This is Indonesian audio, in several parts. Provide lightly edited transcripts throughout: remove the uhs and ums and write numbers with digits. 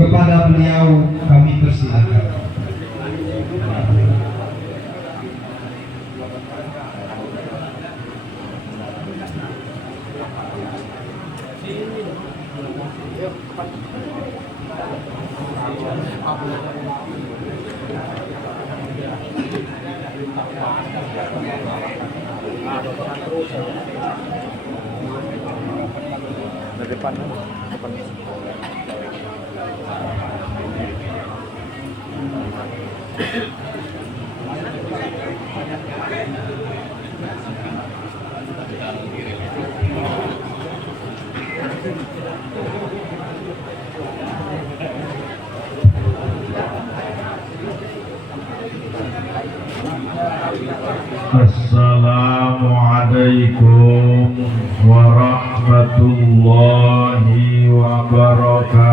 Kepada beliau kami persilakan. Assalamualaikum warahmatullahi wabarakatuh.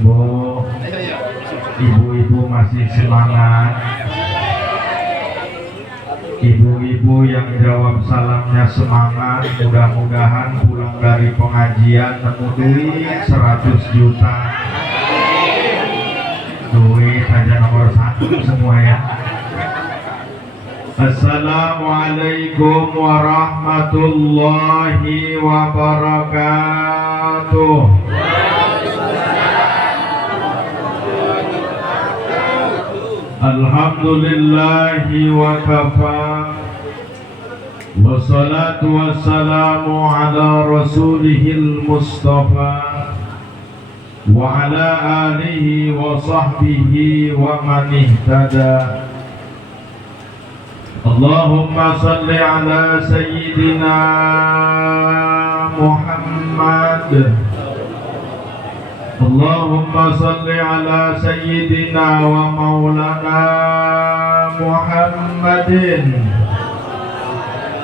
Bu, ibu-ibu masih semangat. Ibu-ibu yang jawab salamnya semangat. Mudah-mudahan pulang dari pengajian nemu duit 100 juta. Duit aja nomor 1 semua ya. Assalamualaikum warahmatullahi wabarakatuh. Alhamdulillahi wa kafa, wassalatu wassalamu ala rasulihil mustafa wa ala alihi wa sahbihi wa man ihtada. Allahumma salli ala sayyidina Muhammad. Allahumma salli ala sayyidina wa maulana Muhammadin.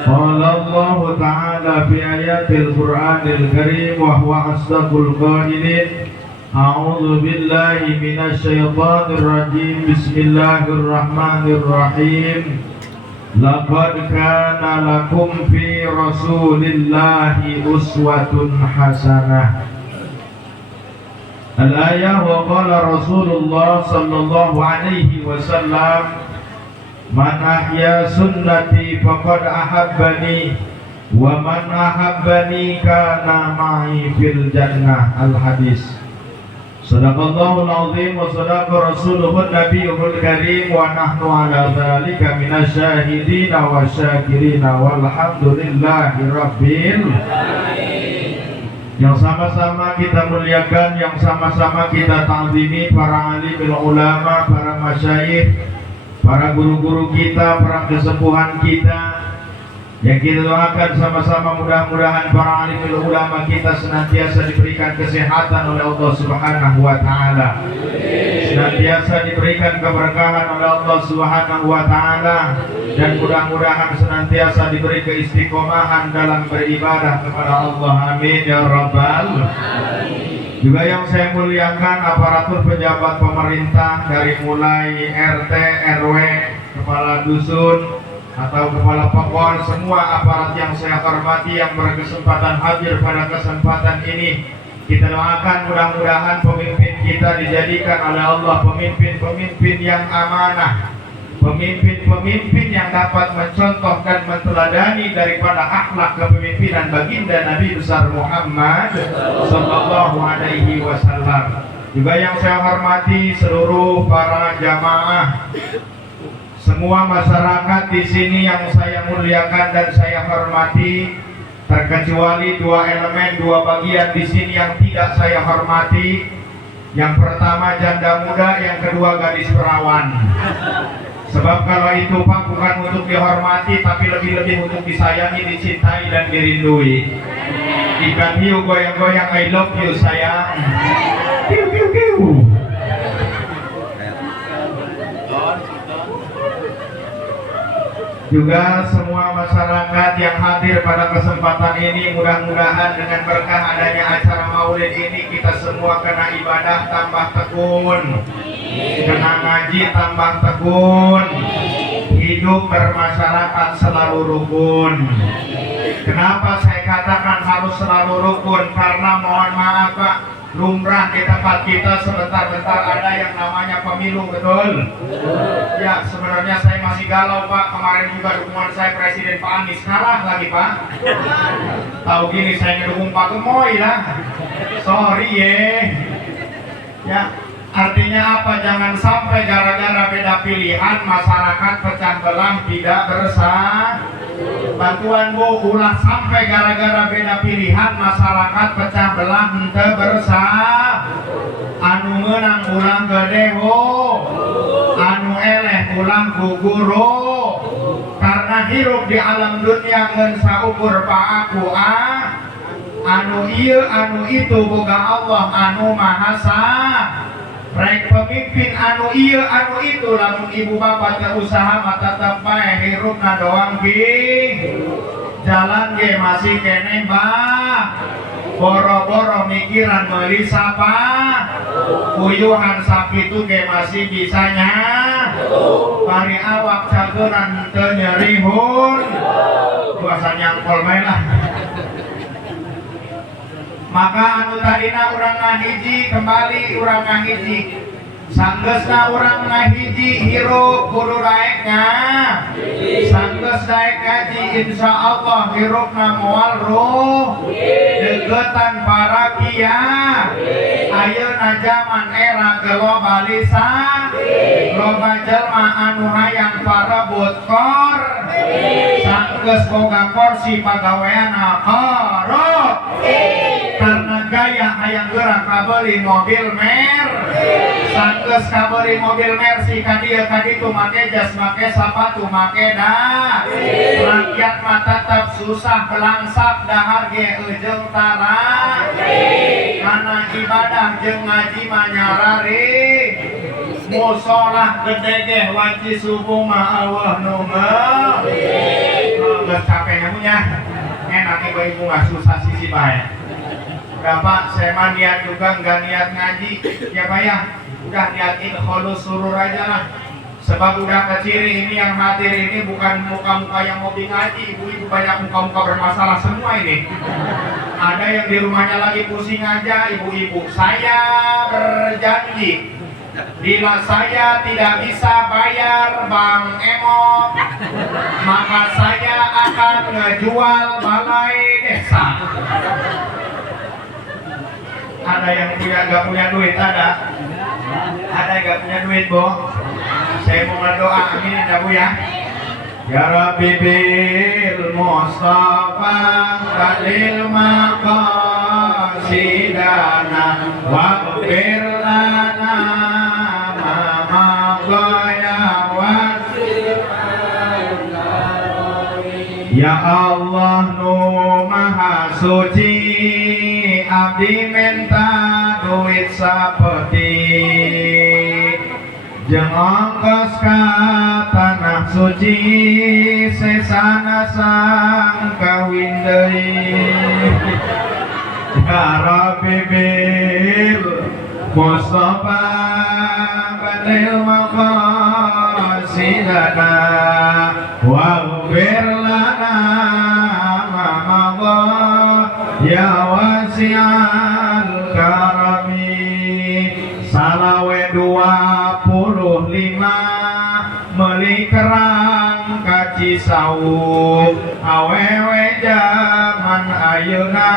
Qala Allah ta'ala fi ayatil Qur'anil Karim wa huwa asdaqul qailin. A'udzu billahi minasy syaithanir rajim. Bismillahirrahmanirrahim. Laqad kana lakum fi Rasulillahi uswatun hasanah. Al-ayah wa qala Rasulullah sallallahu alaihi wasallam, man ahya sunnati faqad ahabbani wa man ahabbani kana ma'i fil jannah. Al-hadis. Sadaqallahul azim wa sadaqa rasuluhun nabiyul karim wa nahnu ala dzalika minasyahidina wa syakirina walhamdulillahi rabbil alamin. Yang sama-sama kita muliakan, yang sama-sama kita ta'zimi para alimul ulama, para masyayikh, para guru-guru kita, para kesepuhan kita, yang kita doakan sama-sama mudah-mudahan para alimul ulama kita senantiasa diberikan kesehatan oleh Allah Subhanahu wa taala. Senantiasa diberikan keberkahan oleh Allah Subhanahu wa taala, dan mudah-mudahan senantiasa diberi keistiqomahan dalam beribadah kepada Allah. Amin ya rabbal alamin. Juga yang saya muliakan aparatur pejabat pemerintah dari mulai RT, RW, kepala dusun atau kepala pokon, semua aparat yang saya hormati yang berkesempatan hadir pada kesempatan ini. Kita doakan mudah-mudahan pemimpin kita dijadikan oleh Allah pemimpin-pemimpin yang amanah, pemimpin-pemimpin yang dapat mencontoh dan menteladani daripada akhlak kepemimpinan baginda Nabi besar Muhammad sallallahu alaihi wasallam. Juga yang saya hormati seluruh para jamaah, semua masyarakat di sini yang saya muliakan dan saya hormati, terkecuali dua elemen, dua bagian di sini yang tidak saya hormati. Yang pertama janda muda, yang kedua gadis perawan. Sebab kalau itu Pak bukan untuk dihormati, tapi lebih-lebih untuk disayangi, dicintai dan dirindui. Ikan hiu goyang-goyang, I love you sayang. Kiu kiu kiu. Juga semua masyarakat yang hadir pada kesempatan ini, mudah-mudahan dengan berkah adanya acara maulid ini kita semua kena ibadah tambah tekun, kena ngaji tambah tekun, hidup bermasyarakat selalu rukun. Kenapa saya katakan harus selalu rukun? Karena mohon maaf Pak, lumrah di tempat kita sebentar-bentar ada yang namanya pemilu, betul? Ya, sebenarnya saya masih galau Pak. Kemarin juga dukungan saya Presiden Pak Anies kalah lagi Pak. Tahu gini saya ngedukung Pak Gemoy lah. Sorry ya. Artinya apa? Jangan sampai gara-gara beda pilihan masyarakat pecah belah tidak bersatu. Bantuan Bu, ulah sampai gara-gara beda pilihan masyarakat pecah belah henteu bersatu. Anu menang ulang gede ho, anu eleh ulang guguro. Karena hirup di alam dunia ngeun saukur paaku anu ieu anu itu boga Allah anu maha sah. Rek pemimpin anu ieu anu itu lamun ibu bapak teu usaha mata tepai hirupna doang ging. Jalan ge masih keneh bah. Boro-boro mikiran meuli sapa. Uyuhan sakitu ge masih bisanya. Bari awak cageran teu nyerihun. Puasa nyangkol bae lah. Maka anu tadina urang ngahiji kembali urang ngahiji. Sanggeusna urang ngahiji hirup kudu daekna. Sanggeus daek ngaji insyaallah hirupna moal ruh. Degetan para kiai. Ayeuna zaman era globalisasi. Loba jelema anu hayang parebut kor. Sanggeus boga kursi pagaweana korot. Karena gaya hayang gerak kabeli mobil mer. Sanggeus kabeli mobil Mercy kadieu kaditu make jas make sepatu make dah. Rakyat mah tetep susah belangsak dahar ge eujeung tara. Kana ibadah jeung ngaji mah nyarari. Musolah gede ge waci subuh mah eueuh nu geus capek nyamunya. Enak ibu-ibu mah susah sisi bae. Bapak saya mah niat juga enggak niat ngaji ya Pak ya. Udah niatin kholus surur aja lah. Sebab udah keciri ini yang hadir ini bukan muka-muka yang mau ngaji. Ibu-ibu banyak muka-muka bermasalah semua ini. Ada yang di rumahnya lagi pusing aja ibu-ibu. Saya berjanji bila saya tidak bisa bayar Bang Emok, maka saya akan ngejual balai desa. Ada yang gak punya duit, ada yang gak punya duit, Bo. Saya mau berdoa, aminin ya Bu ya. Ya Rabbi bil Mustafa Khalil maqasidana waghfir lana ma ghaya ya Allah nu maha suci abdi minta duit sapeti jeung ongkos ka tanah suci sesana sang kawin deui ya Rabbi bil Mustafa badil maqasidana waghfir lana ma ya wasi'al karami salawe 25 meuli kerang kaci sauk awewe zaman ayeuna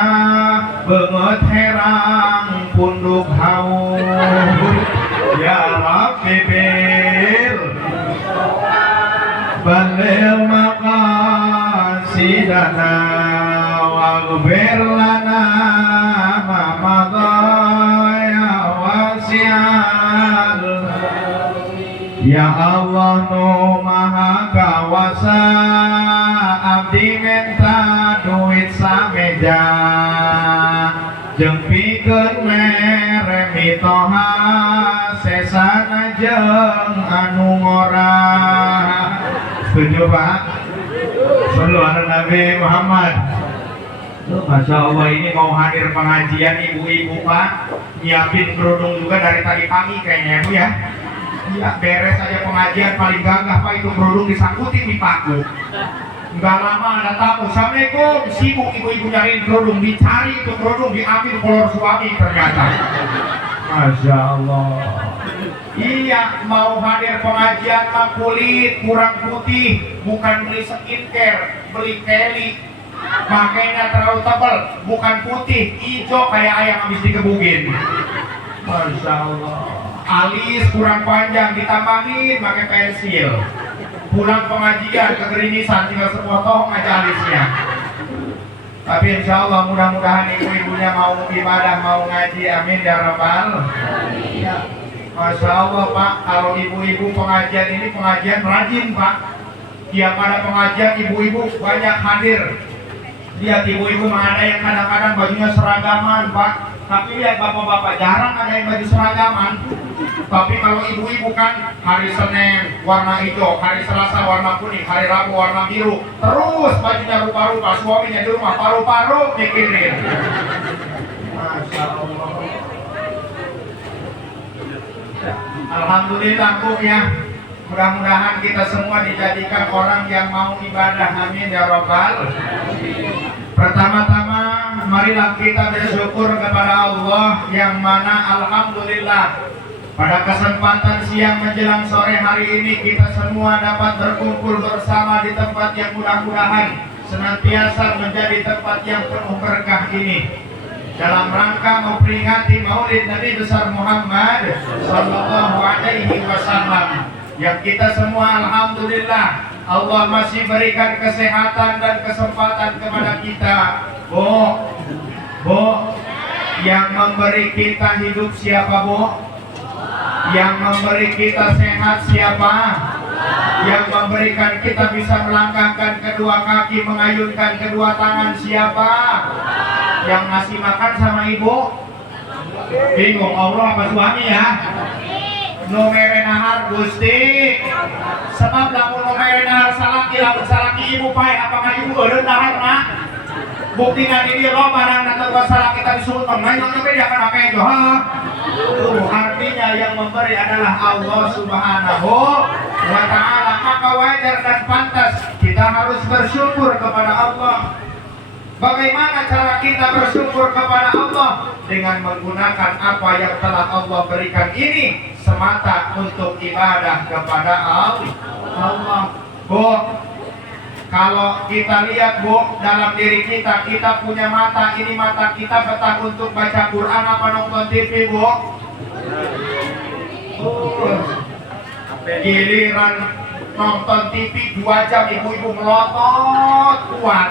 beungeut herang punduk hauk ya Rabbi bil balil maqasidana waghfir lana ma madaya wasi'al ya Allah nu maha kawasa abdi minta duit sameja jeung pikeun mere mitoha sesana jeung anu ngora. Setuju Pak? Sallu ala Nabi Muhammad. Masya Allah ini mau hadir pengajian ibu-ibu Pak, nyiapin kerudung juga dari tadi pagi kayaknya Bu ya. Iya, beres aja pengajian paling gagah Pak, itu kerudung disangkutin di paku. Nggak lama ada tamu, Assalamualaikum, sibuk ibu-ibu nyariin kerudung, dicari itu kerudung, diambil kolor suami ternyata. Masya Allah. Iya, mau hadir pengajian mah kulit kurang putih, bukan beli skincare, beli Kelly. Makanya terlalu tebal, bukan putih, hijau kayak ayam habis dikebugin. Masya Allah. Alis kurang panjang, ditambahin pakai pensil. Pulang pengajian kegerimisan, tinggal sepotong aja alisnya. Tapi insya Allah mudah-mudahan ibu-ibunya mau ibadah, mau ngaji, amin ya rabbal. Ya. Masya Allah Pak, kalau ibu-ibu pengajian ini pengajian rajin Pak. Tiap ada pengajian ibu-ibu banyak hadir. Lihat ibu-ibu ada yang kadang-kadang bajunya seragaman Pak. Tapi lihat bapak-bapak jarang ada yang baju seragaman. Tapi kalau ibu-ibu kan hari Senin warna hijau, hari Selasa warna kuning, hari Rabu warna biru, terus bajunya rupa-rupa, suaminya di rumah paru-paru mikirin. Masya Allah. Alhamdulillah Bu ya. Mudah-mudahan kita semua dijadikan orang yang mau ibadah, amin ya rabbal. Pertama-tama marilah kita bersyukur kepada Allah yang mana alhamdulillah pada kesempatan siang menjelang sore hari ini kita semua dapat berkumpul bersama di tempat yang mudah-mudahan senantiasa menjadi tempat yang penuh berkah ini dalam rangka memperingati Maulid Nabi besar Muhammad sallallahu alaihi wasallam yang kita semua alhamdulillah Allah masih berikan kesehatan dan kesempatan kepada kita. Bu, yang memberi kita hidup siapa Bu? Yang memberi kita sehat siapa? Yang memberikan kita bisa melangkahkan kedua kaki, mengayunkan kedua tangan siapa? Yang ngasih makan sama ibu? Bingung Allah apa suami ya? No mere nahar Gusti. Sebab lamun no mere nahar salaki, lamun salaki ibu pae apakah ibu eureun nahar mah? Buktikan ini lo barang datang ke salah kita disuruh teman yang beda kan apa yang artinya yang memberi adalah Allah Subhanahu wa ta'ala. Maka wajar dan pantas kita harus bersyukur kepada Allah. Bagaimana cara kita bersyukur kepada Allah? Dengan menggunakan apa yang telah Allah berikan ini semata untuk ibadah kepada Allah. Bu, kalau kita lihat Bu, dalam diri kita, kita punya mata, ini mata kita betah untuk baca Quran apa nonton TV Bu? Giliran nonton TV 2 jam ibu-ibu melotot kuat.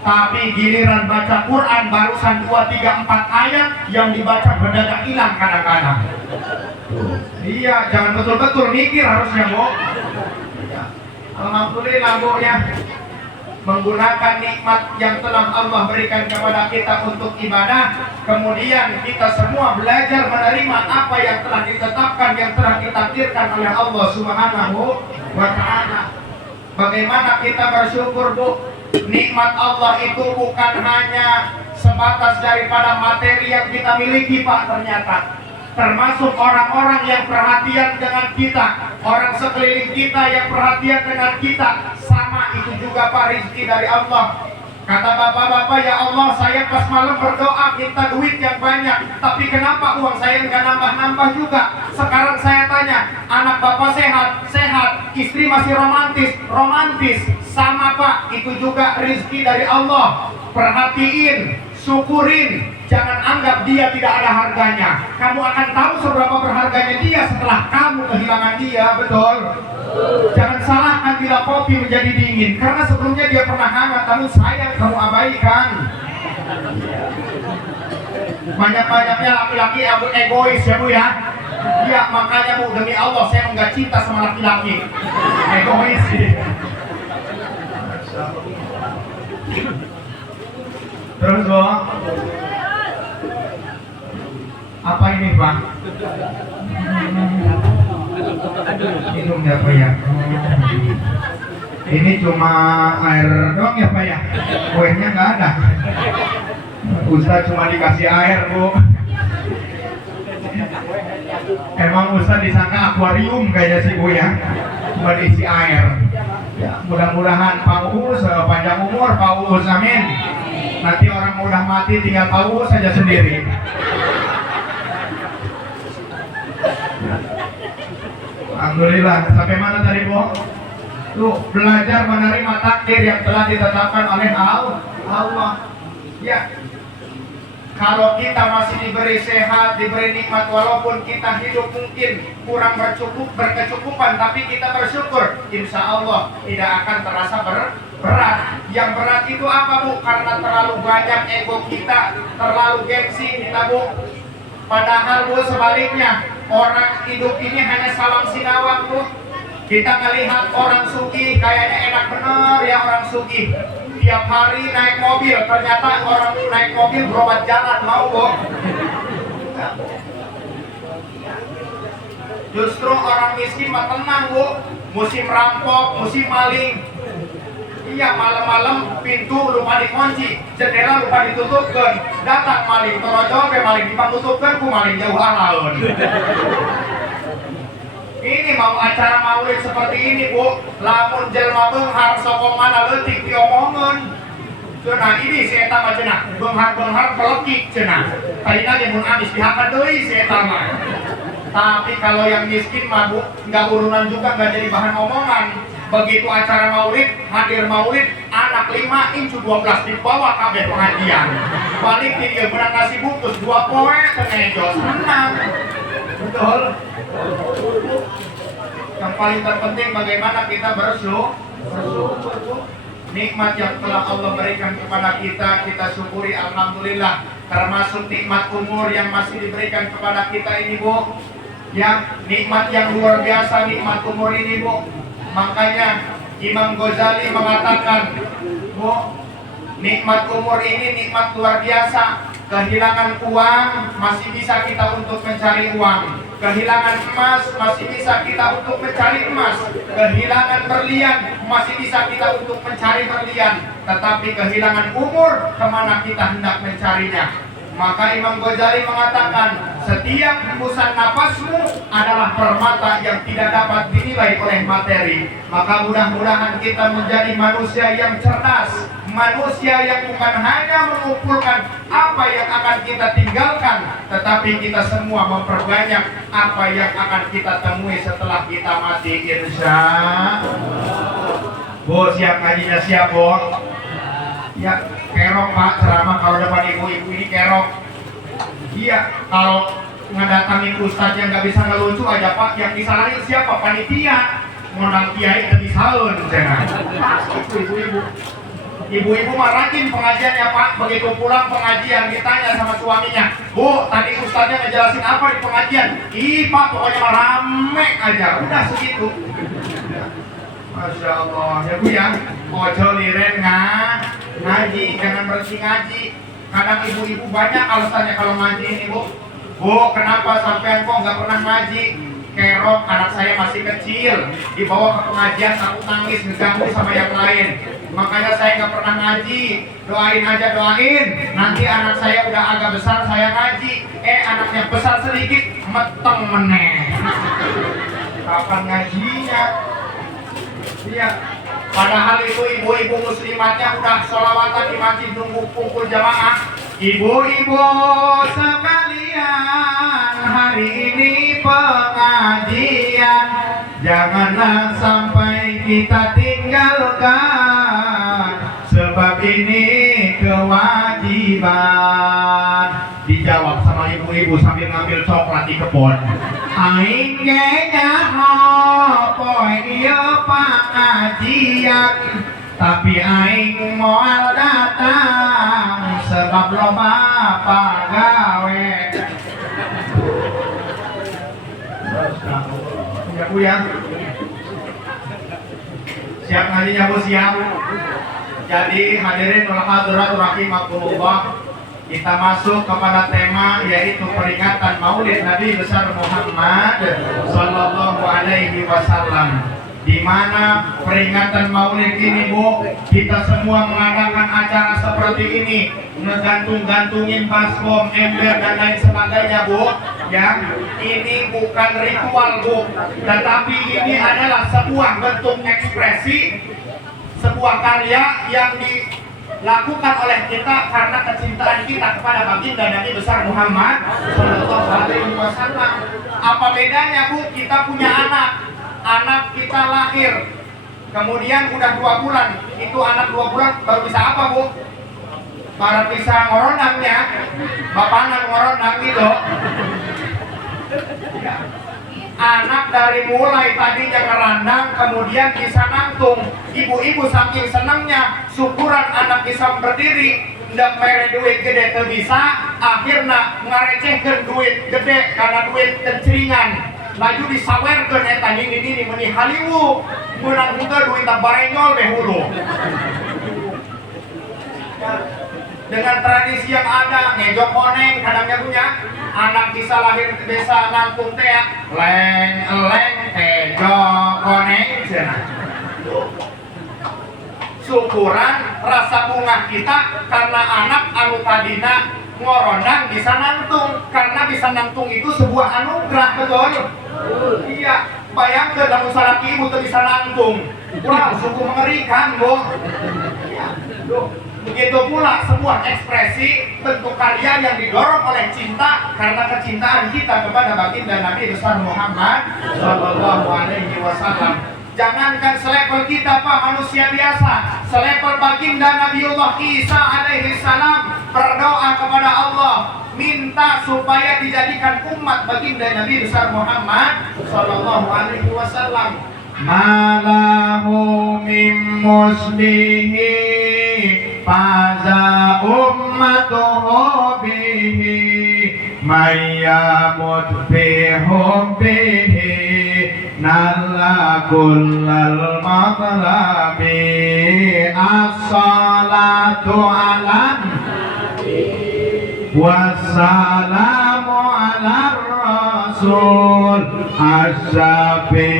Tapi giliran baca Quran barusan 2, 3, 4 ayat yang dibaca mendadak hilang kadang-kadang. Iya, jangan betul-betul mikir harusnya Bu. Alhamdulillah Bu ya, menggunakan nikmat yang telah Allah berikan kepada kita untuk ibadah. Kemudian kita semua belajar menerima apa yang telah ditetapkan, yang telah ditakdirkan oleh Allah Subhanahu wa ta'ala. Bagaimana kita bersyukur Bu? Nikmat Allah itu bukan hanya sebatas daripada materi yang kita miliki Pak, ternyata termasuk orang-orang yang perhatian dengan kita, orang sekeliling kita yang perhatian dengan kita, sama itu juga Pak, rizki dari Allah. Kata bapak-bapak, ya Allah saya pas malam berdoa minta duit yang banyak, tapi kenapa uang saya nggak nambah-nambah juga? Sekarang saya tanya, anak bapak sehat? Sehat. Istri masih romantis? Romantis. Sama Pak, itu juga rizki dari Allah. Perhatiin, syukurin, jangan anggap dia tidak ada harganya. Kamu akan tahu seberapa berharganya dia setelah kamu kehilangan dia, betul? Jangan salahkan bila kopi menjadi dingin, karena sebelumnya dia pernah hangat, kamu sayang, kamu abaikan. Banyak-banyaknya laki-laki egois ya Bu ya. Ya makanya Bu, demi Allah saya nggak cinta sama laki-laki egois sih. Terus Bu, apa ini Pak? Minum ya Pak ya? Ini cuma air doang ya Pak ya? Kuenya nggak ada. Ustaz cuma dikasih air Bu. Emang Ustaz disangka akuarium kayaknya si Bu ya, berisi air. Ya, mudah-mudahan Pak Uus panjang umur, Pak Uus, amin. Nanti orang udah mati tinggal Pak Uus saja sendiri. Alhamdulillah. Sampai mana tadi, Bu? Tuh, belajar menerima takdir yang telah ditetapkan oleh Allah. Ya. Kalau kita masih diberi sehat, diberi nikmat, walaupun kita hidup mungkin kurang berkecukupan, tapi kita bersyukur, insya Allah tidak akan terasa berat. Yang berat itu apa, Bu? Karena terlalu banyak ego kita, terlalu gengsi kita, Bu. Padahal, Bu, sebaliknya, orang hidup ini hanya salam sinawang, Bu. Kita melihat orang sugih, kayaknya enak bener ya orang sugih. Tiap hari naik mobil, ternyata orang naik mobil berobat jalan, mau, Bu? Justru orang miskin mah tenang, Bu. Musim rampok, musim maling. Iya, malam-malam pintu lupa dikunci, jendela lupa ditutupkan. Datang maling, torojol be maling dipangtutupkan ku maling jauh alaun. Ini mau acara maulid seperti ini, Bu. Lamun jelma beunghar sokongan leutik diomongeun. Cenah ini si eta mah cenah, beunghar pelekik cenah. Tadina ge mun amis dihakan deui si eta mah. Tapi kalau yang miskin mah, Bu, enggak urunan juga, enggak jadi bahan omongan. Begitu acara maulid, hadir maulid, anak 5 incu 12 dibawa kabeh pengajian. Balik dia menang nasi bungkus 2 poe tenejos menang. Betul. Yang paling terpenting bagaimana kita bersyukur. Nikmat yang telah Allah berikan kepada kita, kita syukuri, alhamdulillah. Termasuk nikmat umur yang masih diberikan kepada kita ini, Bu. Ya, nikmat yang luar biasa, nikmat umur ini, Bu. Makanya Imam Ghazali mengatakan, Bu, nikmat umur ini nikmat luar biasa. Kehilangan uang masih bisa kita untuk mencari uang. Kehilangan emas masih bisa kita untuk mencari emas. Kehilangan berlian masih bisa kita untuk mencari berlian. Tetapi kehilangan umur, kemana kita hendak mencarinya? Maka Imam Ghazali mengatakan, setiap hembusan napasmu adalah permata yang tidak dapat dinilai oleh materi. Maka mudah-mudahan kita menjadi manusia yang cerdas, manusia yang bukan hanya mengumpulkan apa yang akan kita tinggalkan, tetapi kita semua memperbanyak apa yang akan kita temui setelah kita mati, insya Allah. Bu, siap ngajinya, siap, Bu? Ya, kerok, Pak, ceramah kalau depan ibu-ibu ini kerok. Iya, kalau ngedatangi ustadz yang nggak bisa ngelucu aja, Pak, yang disalahin siapa? Panitia. Ngundang kiai udah disalun, jangan. Itu ibu-ibu. Ibu-ibu mah rajin pengajiannya, Pak. Begitu pulang pengajian ditanya sama suaminya, Bu, tadi ustadznya ngejelasin apa di pengajian? Ih, Pak, pokoknya mah rame aja. Udah segitu. Masya Allah, ya, Bu, ya. Ojo liren ngaji, jangan berhenti ngaji. Kadang ibu-ibu banyak alasannya kalau ngaji ini, Bu. Bu, kenapa sampean kok nggak pernah ngaji? Kerok, anak saya masih kecil, dibawa ke pengajian takut nangis, ngeganggu sama yang lain. Makanya saya nggak pernah ngaji. Doain aja, doain. Nanti anak saya udah agak besar, saya ngaji. Anaknya besar sedikit, meteng meneh. Kapan ngajinya? Iya. Padahal itu ibu-ibu muslimatnya udah sholawatan di masjid nunggu kumpul jamaah. Ibu-ibu sekalian, hari ini pengajian, janganlah sampai kita tinggalkan, sebab ini kewajiban. Dijawab sama ibu-ibu sambil ngambil coklat di kebun. Aing kayaknya poe ieu pengajian, tapi aing moal datang sebab loba pagawe. Ya, Bu, ya. Siap ngajinya, Bu, siap. Jadi hadirin wal hadirat rahimakumullah, kita masuk kepada tema yaitu peringatan Maulid Nabi besar Muhammad sallallahu alaihi wasallam. Di mana peringatan Maulid ini, Bu, kita semua mengadakan acara seperti ini, ngegantung-gantungin baskom, ember dan lain sebagainya, Bu. Ya, ini bukan ritual Bu, tetapi ini adalah sebuah bentuk ekspresi, sebuah karya yang dilakukan oleh kita karena kecintaan kita kepada baginda Nabi besar Muhammad Sallallahu Alaihi Wasallam. Apa bedanya Bu? Kita punya anak kita lahir, kemudian udah 2 bulan, itu anak 2 bulan baru bisa apa Bu? Baru bisa ngoronangnya, bapanan ngoronang gitu. Anak dari mulai tadinya ngerandang kemudian bisa nangtung. Ibu-ibu saking senangnya syukuran anak bisa berdiri, ndak mere duit gede teu bisa, akhirna ngarecehkeun duit gede karena duit kencringan. Laju disawerkeun eta nini meuni haliwu, meunang hungkul duit barenyol deh hulu. Dengan tradisi yang ada, ngejok koneng kadangnya punya anak bisa lahir desa nangtung teh leng ngejok koneng cenah. Syukuran rasa bunga kita karena anak anu tadina ngorondang bisa nangtung, karena bisa nangtung itu sebuah anugerah, betul? Iya, bayangkan lamun salaki ibu tuh bisa nangtung. Wow, sungguh mengerikan, Bu. Ya, begitu pula sebuah ekspresi bentuk karya yang didorong oleh cinta karena kecintaan kita kepada baginda Nabi besar Muhammad Sallallahu Alaihi Wasallam. Jangankan selevel kita Pak, manusia biasa, selevel baginda Nabiullah Isa alaihi salam berdoa kepada Allah, minta supaya dijadikan umat baginda Nabi besar Muhammad Sallallahu Alaihi Wasallam. Malahu min muslihi faza ummatuhu bihi mayyamut fi hubbihi nalla kullal matlabi as-salatu ala wassalamu ala rasul asyafi'il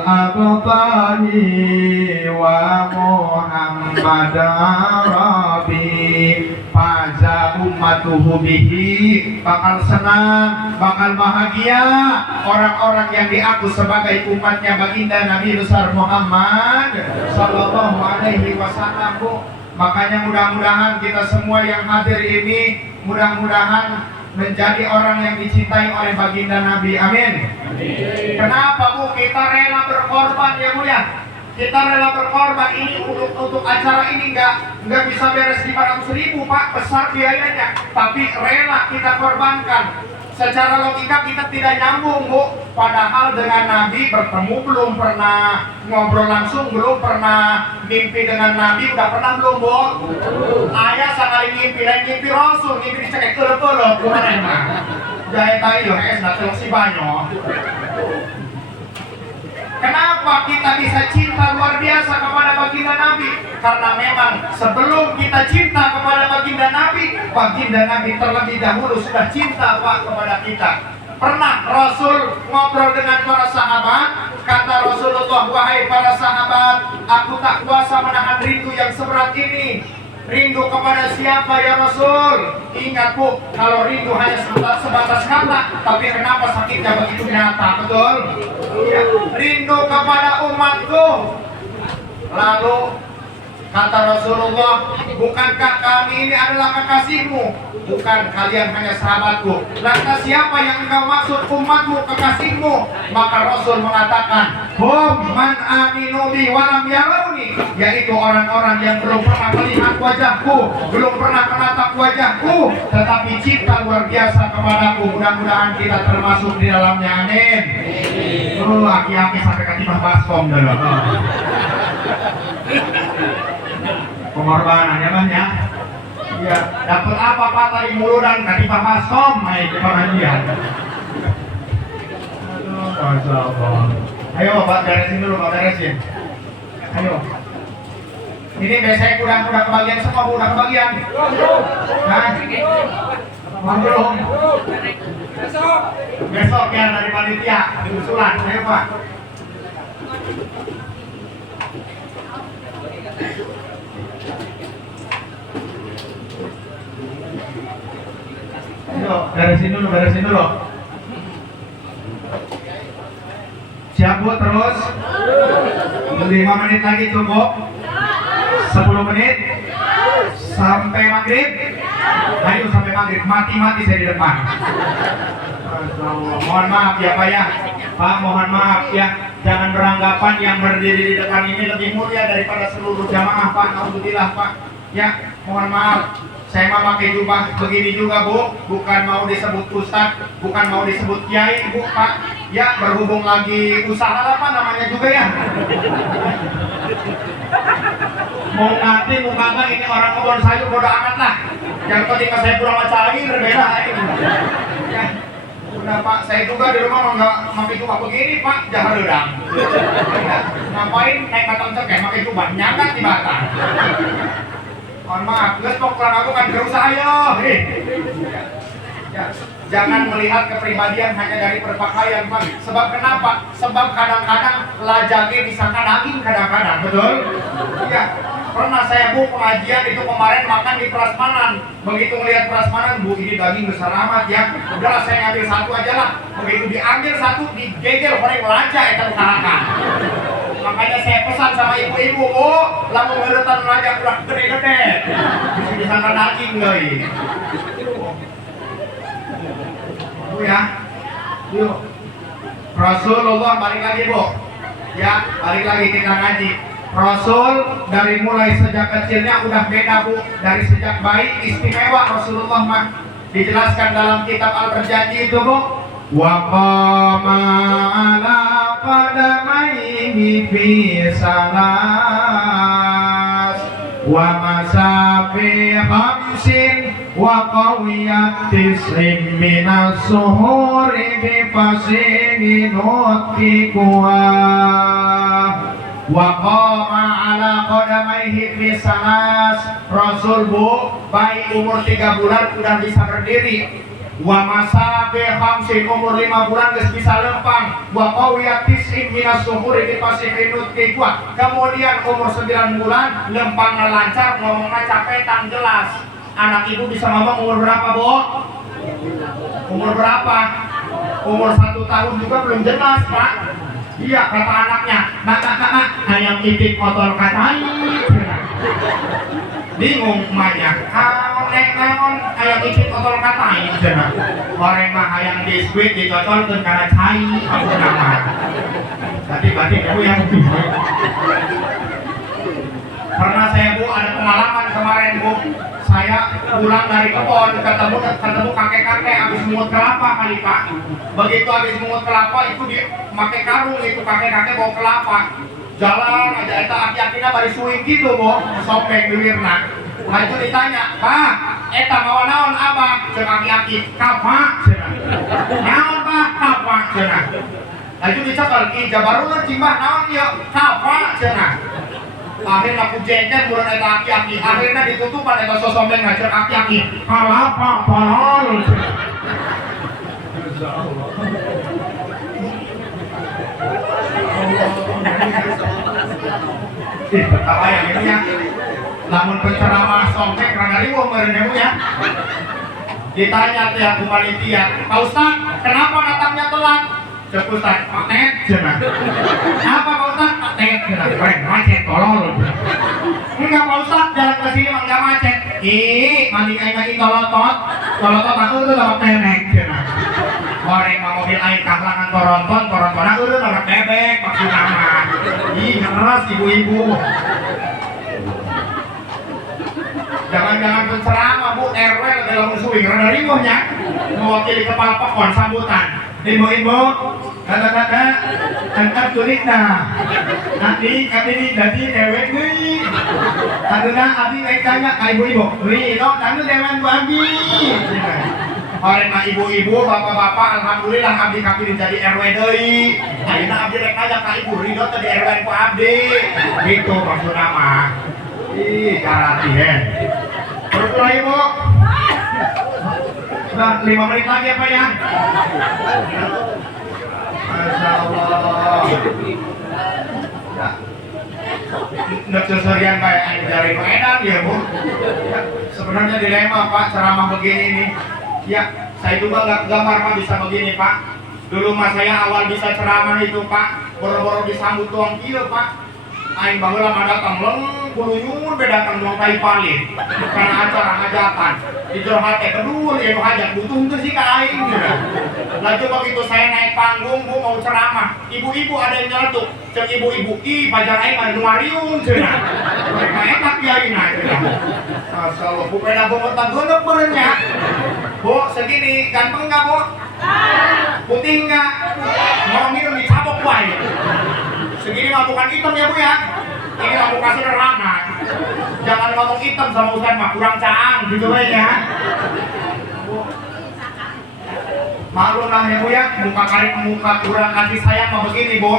abtali wa muhammad arabi. Faza ummatuhu bihi, bakal senang, bakal bahagia orang-orang yang diaku sebagai umatnya baginda Nabi besar Muhammad Sallallahu Alaihi Wasallam, Bu. Makanya mudah-mudahan kita semua yang hadir ini mudah-mudahan menjadi orang yang dicintai oleh baginda Nabi. Amin. Kenapa Bu? Kita rela berkorban ya Bu ya. Kita rela berkorban ini untuk acara ini nggak bisa beres 500.000 Pak, besar biayanya. Tapi rela kita korbankan. Secara logika kita tidak nyambung Bu. Padahal dengan Nabi bertemu belum pernah, ngobrol langsung belum pernah, mimpi dengan Nabi udah pernah belum Bu? Ayah sekali mimpi, lain mimpi Rasul, mimpi dicekek kelep-kelep, gimana emang? Jahit tayo, natelong si banyo. Kenapa kita bisa cinta luar biasa kepada baginda Nabi? Karena memang sebelum kita cinta kepada baginda Nabi terlebih dahulu sudah cinta Pak kepada kita. Pernah Rasul ngobrol dengan para sahabat, kata Rasulullah, wahai para sahabat, aku tak kuasa menahan rindu yang seberat ini. Rindu kepada siapa ya Rasul? Ingat Bu, kalau rindu hanya sebatas kata, tapi kenapa sakitnya begitu nyata, betul? Ya, rindu kepada umatku. Lalu kata Rasulullah, bukankah kami ini adalah kekasihmu? Bukan, kalian hanya sahabatku. Lantas siapa yang engkau maksud umatmu, kekasihmu? Maka Rasul mengatakan, hum man aminu bi walam yarawni, yaitu orang-orang yang belum pernah melihat wajahku, belum pernah menatap wajahku, tetapi cinta luar biasa kepadaku. Mudah-mudahan kita termasuk di dalamnya. Amin. Aki-aki sampai katimah baskom dulu. Pengorbanan ya Bang ya. Iya, dapat apa Pak tadi muludan katimah baskom, ayo pengajian. Aduh, Masya Allah. Ayo Pak, beresin dulu Pak, beresin. Ayo. Ini biasanya udah kebagian semua, udah kebagian. Nah, belum. Besok ya dari panitia, usulan. Ayo Pak. Ayo, beresin dulu. Bu terus 5 menit lagi cukup 10 menit sampai maghrib. Ayo sampai maghrib, mati-mati saya di depan. Mohon maaf ya Pak ya. Pak, mohon maaf ya. Jangan beranggapan yang berdiri di depan ini lebih mulia daripada seluruh jamaah Pak. Alhamdulillah Pak. Ya, mohon maaf. Saya mah pakai jubah begini juga Bu. Bukan mau disebut ustaz, bukan mau disebut kiai Bu Pak. Ya, berhubung lagi usaha apa namanya juga ya. Mau nanti mau kagak ini orang kebun sayur bodo amat lah. Yang penting saya pulang sama cair beda ini. Ya. Udah Pak, saya juga di rumah nggak pakai jubah begini Pak, jangan redang. Ngapain naik katong cekeh pakai jubah nyangat di batang. Mohon maaf, guys, mau kurang aku kan berusaha yo. Ya. Jangan melihat kepribadian hanya dari berpakaian Pak. Sebab kenapa? Sebab kadang-kadang lajage disangka daging kadang-kadang, betul? Iya. Pernah saya Bu pengajian itu kemarin makan di prasmanan. Begitu melihat prasmanan, Bu ini daging besar amat ya. Udahlah saya ngambil satu aja lah. Begitu diambil satu, digegel goreng laja itu utarakan. Makanya saya pesan sama ibu-ibu, oh, lamun ngeretan laja udah gede-gede. Bisa disangka daging guys. Bu ya. Yuk. Rasulullah balik lagi Bu. Ya, balik lagi kita ngaji. Rasul dari mulai sejak kecilnya udah beda Bu, dari sejak bayi istimewa Rasulullah mah. Dijelaskan dalam kitab Al-Berjanji itu Bu. Wa qama ala qadamaihi fi salas wa masafi khamsin wa qawiyat tis'in minas suhuri bi fasini nutikuwa wa qama ala qadamaihi fi salas. Rasul Bu bayi umur 3 bulan udah bisa berdiri. Wa masabe khamsin umur 5 bulan geus bisa lempang. Wa qawiyat tis'in minas suhuri bi fasini nutikuwa. Kemudian umur 9 bulan lempangna lancar, ngomongna capetan jelas. Anak ibu bisa ngomong umur berapa Bu? Umur berapa? Umur 1 tahun juga belum jelas Pak. Iya kata anaknya, nak ayam titik kotor katai. Bingung emaknya, naon ayam titik kotor katai. Orang mah ayam biskuit dicocolkeun kana cai aku nama. Tadi ibu yang pernah saya Bu ada pengalaman kemarin Bu. Saya pulang dari kebun ketemu kakek-kakek habis mungut kelapa kali Pak. Begitu habis mungut kelapa itu dia pakai karung itu kakek-kakek bawa kelapa. Jalan aja eta aki-akina bari suing gitu Bu, sopeng bibirna. Lalu ditanya, "Pak, eta mawa naon Abang?" Ceuk aki-aki, "Kapa?" cenah. "Naon Pak?" "Kapa?" cenah. Lalu dicekel, "Ki jabaruna cimbah naon ieu?" "Kapa?" cenah. Akhirnya aku jengkel bulan eta aki-aki. Akhirnya ditutupan eta sosomeng ngajar aki-aki. "Kalapa palol." Betapa yang ini ya. Namun penceramah someng rada riweuh meureun ya. Ditanya tiap panitia, "Pak Ustaz, kenapa datangnya telat?" Cek Ustaz, "Patet cenah." "Apa Pak Ustaz?" "Patet cenah." "Keren, macet tolol." "Enggak Pak Ustaz, jalan ke sini mah enggak macet." "Ih, mandi aing lagi tolotot aku tuh dapat tenek cenah." "Goreng mah mobil aing kahlangan toronton eureun dapat bebek maksud nama." Ih, keras ibu-ibu. Jangan-jangan penceramah Bu RW dalam suing rada riweuhnya mewakili kepala pekon sambutan. "Ibu-ibu, kata-kata angkat kulit dah. Nanti kami jadi dewek deui. Ayeuna abdi rek tanya ka ibu-ibu, "Rino, anu dewan bagi." Orang mah ibu-ibu, bapak-bapak, alhamdulillah abdi kami jadi RW deui. Ayeuna abdi rek tanya ka ibu, "Rino teh di RW ku abdi." Gitu maksudna mah. Ih, karatihen. Terus lah ibu. Nah, 5 menit lagi apa ya? Masya Allah. Ya. Nggak seserian kayak aing dari Medan ya Bu. Ya. Sebenarnya dilema Pak ceramah begini nih. Ya, saya juga nggak gambar Pak bisa begini Pak. Dulu mah saya awal bisa ceramah itu Pak, boro-boro disambut tuang kieu Pak. Aing baheula mah datang leng kuluyun beda datang tuang kai palit. Karena acara hajatan. Di Jorhat teh kedul ya hajat butuh teu sih ka aing. Lalu begitu saya naik panggung Bu mau ceramah, ibu-ibu ada yang nyeletuk. Cek ibu-ibu, ih pajar aing mah nuarium cenah. Mereka enak kiaina cenah. Masyaallah, Bu peda banget geuneup beureunya. Bu, segini ganteng enggak, Bu? Putih enggak? Mau minum dicabok wae. Segini mah bukan hitam ya Bu ya. Ini mah bukan sederhana. Jangan ngomong hitam sama Ustaz mah kurang caang gitu ya. Maklum lah ya Bu ya, muka karib muka kurang kasih sayang mah begini Bu.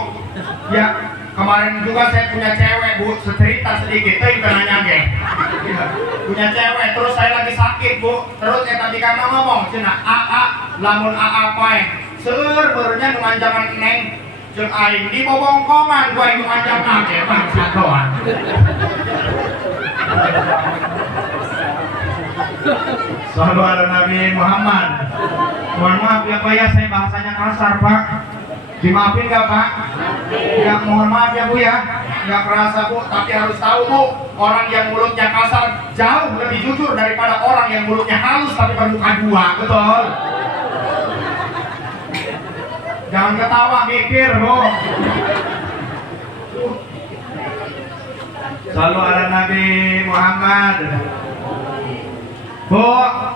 Ya, kemarin juga saya punya cewek Bu, cerita sedikit teh nanya ge. Punya cewek terus saya lagi sakit Bu. Terus tadi kana ngomong cenah, lamun pae. Seueur beureunya nu manjangan neng jeung aing di bobongkongan gua aing manjangan ge bangsa doang. Sallu ala Nabi Muhammad. Mohon maaf ya Pak ya, saya bahasanya kasar Pak. Dimaafin nggak Pak? Ya mohon maaf ya Bu ya. Nggak kerasa Bu, tapi harus tahu Bu, orang yang mulutnya kasar jauh lebih jujur daripada orang yang mulutnya halus tapi bermuka dua, betul? Jangan ketawa, mikir Bu. Sallu ala Nabi Muhammad. Bu,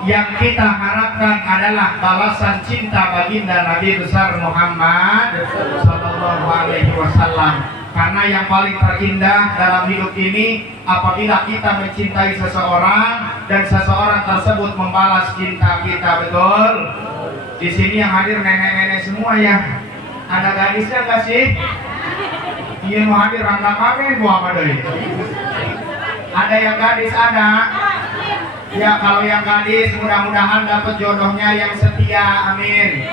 yang kita harapkan adalah balasan cinta baginda Nabi besar Muhammad Sallallahu Alaihi Wasallam. Karena yang paling terindah dalam hidup ini apabila kita mencintai seseorang dan seseorang tersebut membalas cinta kita, betul? Di sini yang hadir nenek-nenek semua ya. Ada gadisnya nggak sih? Iya mau hadir anak kami Bu apa dari? Ada yang gadis ada. Ya kalau yang gadis mudah-mudahan dapat jodohnya yang setia, amin.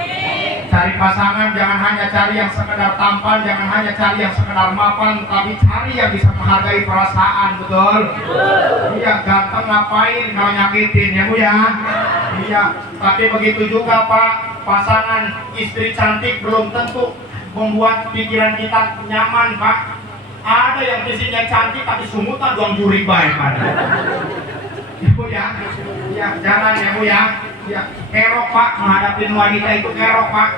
Cari pasangan jangan hanya cari yang sekedar tampan, jangan hanya cari yang sekedar mapan, tapi cari yang bisa menghargai perasaan, betul? Iya, ganteng ngapain kalau nyakitin ya Bu ya? Iya, tapi begitu juga Pak, pasangan istri cantik belum tentu membuat pikiran kita nyaman Pak. Ada yang fisiknya cantik tapi sumutan doang juri baik Pak. Bu ya, jangan ya Bu ya. Ya, kerok Pak, menghadapi wanita itu kerok Pak.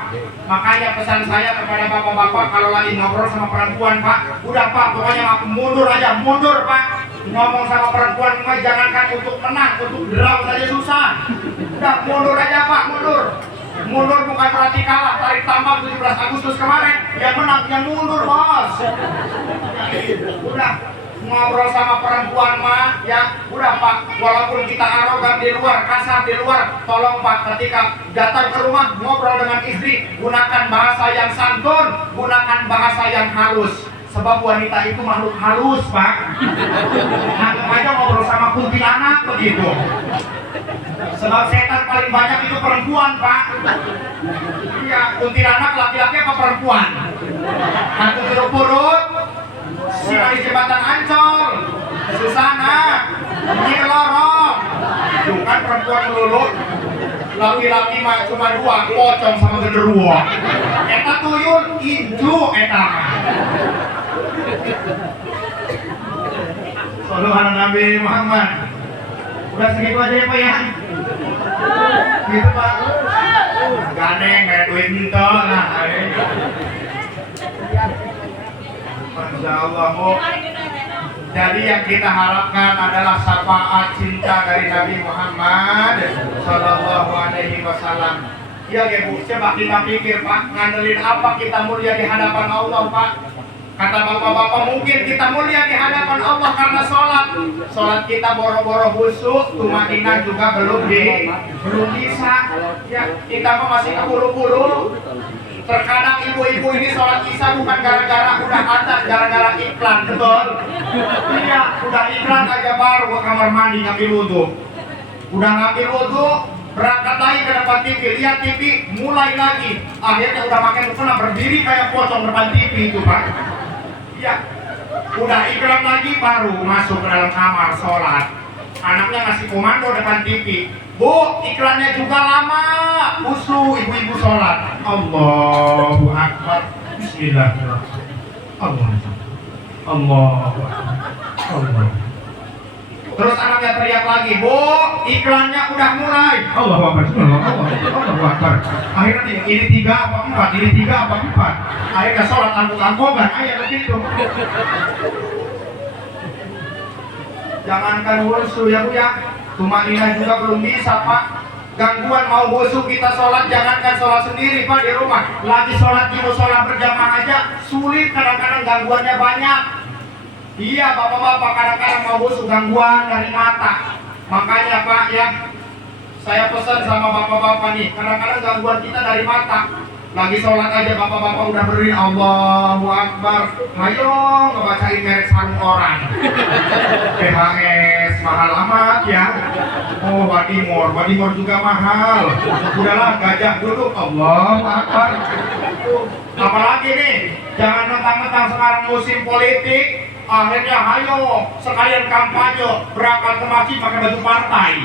Makanya pesan saya kepada bapak-bapak kalau lagi ngobrol sama perempuan Pak, udah Pak, pokoknya aku mundur aja, mundur Pak. Ngomong sama perempuan mah jangankan untuk menang, untuk draw saja susah. Udah mundur aja Pak, mundur. Mundur bukan berarti kalah. Tarik tambang 17 Agustus kemarin, yang menang yang mundur bos. Udah ngobrol sama perempuan mah ya udah Pak, walaupun kita arogan di luar, kasar di luar, tolong Pak ketika datang ke rumah ngobrol dengan istri gunakan bahasa yang santun, gunakan bahasa yang halus, sebab wanita itu makhluk halus Pak. Anggap aja ngobrol sama kuntilanak begitu, sebab setan paling banyak itu perempuan Pak. Iya, kuntilanak laki-laki apa perempuan? Hantu jeruk purut, si dari jembatan Ancol, Susana, Nyi Lorong, bukan perempuan melulu. Laki-laki mah cuma dua, pocong sama genderuwo. Eta tuyul, inju eta. Sallu ala Nabi Muhammad. Udah segitu aja ya Pak ya. Gitu Pak. Gandeng kayak duit minta nah. Masya Allah Bu. Jadi yang kita harapkan adalah syafaat cinta dari Nabi Muhammad Sallallahu Alaihi Wasallam. Ya Bu, coba kita pikir Pak, ngandelin apa kita mulia di hadapan Allah Pak? Kata bapak-bapak mungkin kita mulia di hadapan Allah karena sholat. Sholat kita boro-boro khusyuk, tumanina juga belum bisa. Ya kita mah masih keburu-buru. Terkadang ibu-ibu ini sholat isya bukan gara-gara udah ada, gara-gara iklan, betul? Iya, udah iklan aja baru ke kamar mandi ngambil wudhu. Udah ngambil wudhu, berangkat lagi ke depan TV, lihat TV, mulai lagi. Akhirnya udah makin mukena berdiri kayak pocong depan TV itu Pak. Iya, udah iklan lagi baru masuk ke dalam kamar sholat. anaknya ngasih komando depan TV. Bu, iklannya juga lama. Usu ibu-ibu sholat. Allahu Akbar. Bismillahirrahmanirrahim. Allah. Terus anaknya teriak lagi, Bu, iklannya udah mulai. Allahu Akbar. Allahu Akbar. Akhirnya ini 3 apa 4, ini 3 apa 4. Akhirnya sholat angkuk-angkukan, ayat begitu. Jangankan wusu ya Bu ya, tumanina juga belum bisa Pak. Gangguan mau wusu kita sholat, jangankan sholat sendiri Pak di rumah, lagi sholat di musola berjamaah aja sulit, kadang-kadang gangguannya banyak. Iya bapak-bapak, kadang-kadang mau wusu gangguan dari mata. Makanya Pak ya, saya pesan sama bapak-bapak nih, kadang-kadang gangguan kita dari mata. Lagi sholat aja bapak-bapak udah berdiri, Allahu Akbar. Ayo ngebacain merek sarung orang. PHS mahal amat ya. Oh Wadimor juga mahal. Udahlah gajah dulu, Allahu Akbar. Apalagi nih, jangan mentang-mentang sekarang musim politik, akhirnya ayo sekalian kampanye berangkat ke masjid pakai baju partai.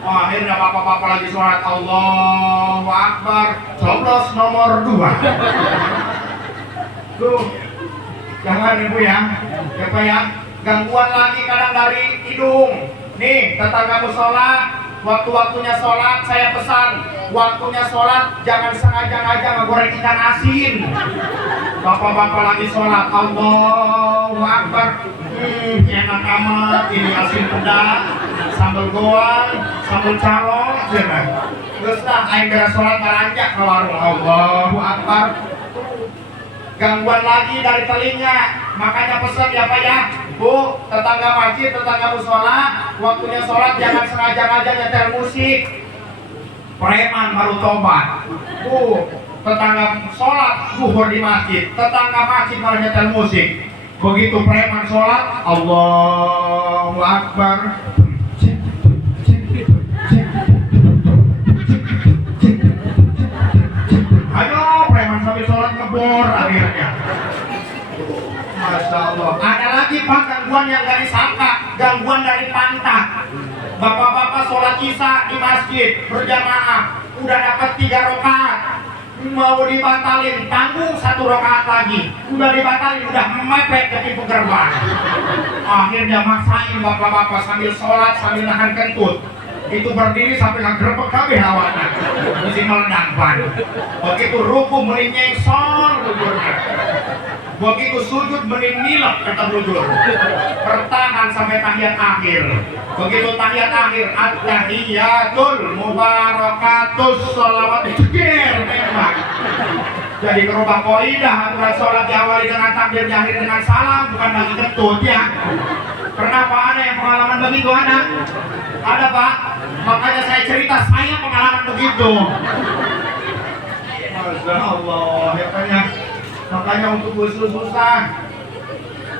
Akhirnya bapak-bapak lagi sholat, Allahu Akbar, coblos nomor 2. Tuh, jangan ibu ya, Pak ya, gangguan lagi kadang dari hidung. Nih, tetangga musola, waktu-waktunya sholat saya pesan, waktunya sholat jangan sengaja-ngaja ngegoreng ikan asin. Bapak-bapak lagi sholat, Allahu Akbar, enak amat, ini asin pedas, sambal goang, sambal calon, terus nah, aing beres sholat baranjak ke warung, Allahu Akbar. Gangguan lagi dari telinga, makanya pesan ya Pak ya, Bu, tetangga masjid, tetangga musola, waktunya sholat jangan sengaja-ngaja nyetel musik. Preman baru tobat. Bu, tetangga sholat zuhur di masjid, tetangga masjid malah nyetel musik. Begitu preman sholat, Allahu Akbar. Ayo preman sambil sholat ngebor akhirnya. Masya Allah. Ada lagi Pak gangguan yang gak disangka, gangguan dari pantat. Bapak-bapak sholat isya di masjid berjamaah, udah dapat 3 rakaat, mau dibatalin, tanggung 1 rakaat lagi, udah dibatalin, udah mepet ke pintu gerbang. Akhirnya maksain bapak-bapak sambil sholat sambil nahan kentut. Itu berdiri sampai ngegrebek kabeh hawana. Mesti meledakpan. Begitu ruku mending nyengsol bujurnya. Begitu sujud mending nilep kata bujur. Bertahan sampai tahiyat akhir. Begitu tahiyat akhir, at-tahiyatul mubarakatus sholawat jeger memang. Jadi merubah kaidah aturan sholat diawali dengan takbir, diakhiri dengan salam, bukan lagi ketut ya. Kenapa ada yang pengalaman begitu ada? Ada Pak. Makanya saya cerita, saya pengalaman begitu. Masya Allah, makanya untuk wusu susah.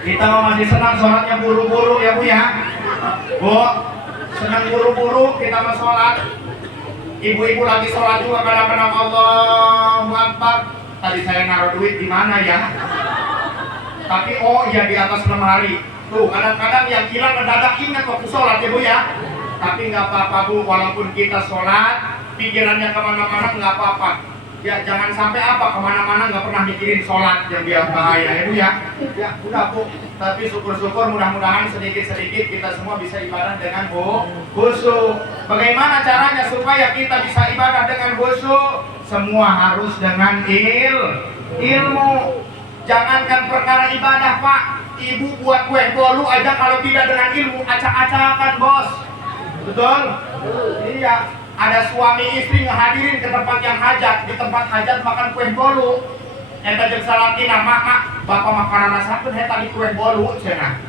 Kita masih senang sholatnya buru-buru ya Bu ya. Bu, senang buru-buru kita mau sholat. Ibu-ibu lagi sholat juga kadang-kadang Allahu Akbar. Tadi saya naruh duit di mana ya? Tapi oh iya di atas lemari. Tuh kadang-kadang yang hilang mendadak ingat waktu sholat ya Bu ya. Tapi nggak apa-apa Bu, walaupun kita sholat, pikirannya kemana-mana nggak apa-apa. Ya jangan sampai apa kemana-mana nggak pernah mikirin sholat yang biar bahaya ya Bu ya. Ya udah Bu, tapi syukur-syukur mudah-mudahan sedikit-sedikit kita semua bisa ibadah dengan khusyuk. Bagaimana caranya supaya kita bisa ibadah dengan khusyuk? Semua harus dengan ilmu. Jangankan perkara ibadah Pak, ibu buat kue bolu aja kalau tidak dengan ilmu acak-acakan Bos. Betul? Iya. Ada suami istri ngehadirin ke tempat yang hajat, di tempat hajat makan kue bolu. Eta jeung salatina, "Mak, bapak makanan sakeun eta di kue bolu cenah."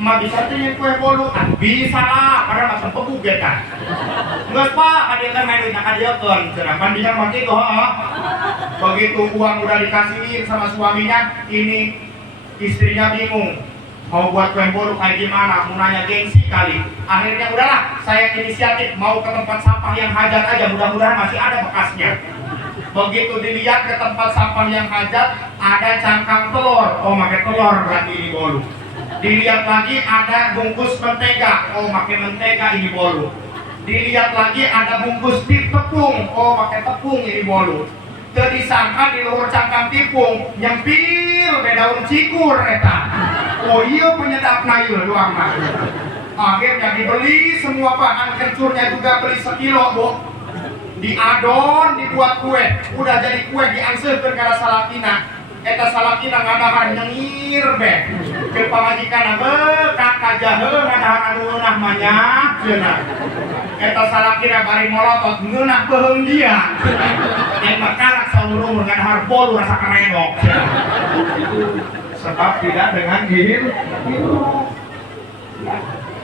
"Emak bisa teh kue bolu?" "Bisa lah, karena mah sempegu ge kan." "Geus Pak, adi teh main duit kadiekeun." Cenah kan bisa mah kitu, heeh. Begitu uang udah dikasihin sama suaminya, ini istrinya bingung. Mau buat kue bolu kayak gimana, mau nanya gengsi kali. Akhirnya udahlah, saya inisiatif mau ke tempat sampah yang hajat aja, mudah-mudahan masih ada bekasnya. Begitu dilihat ke tempat sampah yang hajat, ada cangkang telur. Oh, pakai telur berarti ini bolu. Dilihat lagi ada bungkus mentega, oh pakai mentega ini bolu. Dilihat lagi ada bungkus tepung, oh pakai tepung ini bolu. Teu disangka di luhur cangkang tipung nyempil be daun cikur eta. Oh iya penyedapna ieu doang mah. Akhirnya dibeli semua bahan kencurnya juga beli sekilo, Bu. Diadon, dibuat kue, udah jadi kue diangseukeun kana salakina. Eta salakina ngadahan nyengir be. Ke pamajikan be kakak jahe ngadahan anu ngeunah mah nya cenah. Eta salakina bari molotot ngeunah peheung dia. Yang makarak saluruh ngadahan bolu rasa karenok. Sebab tidak dengan gil.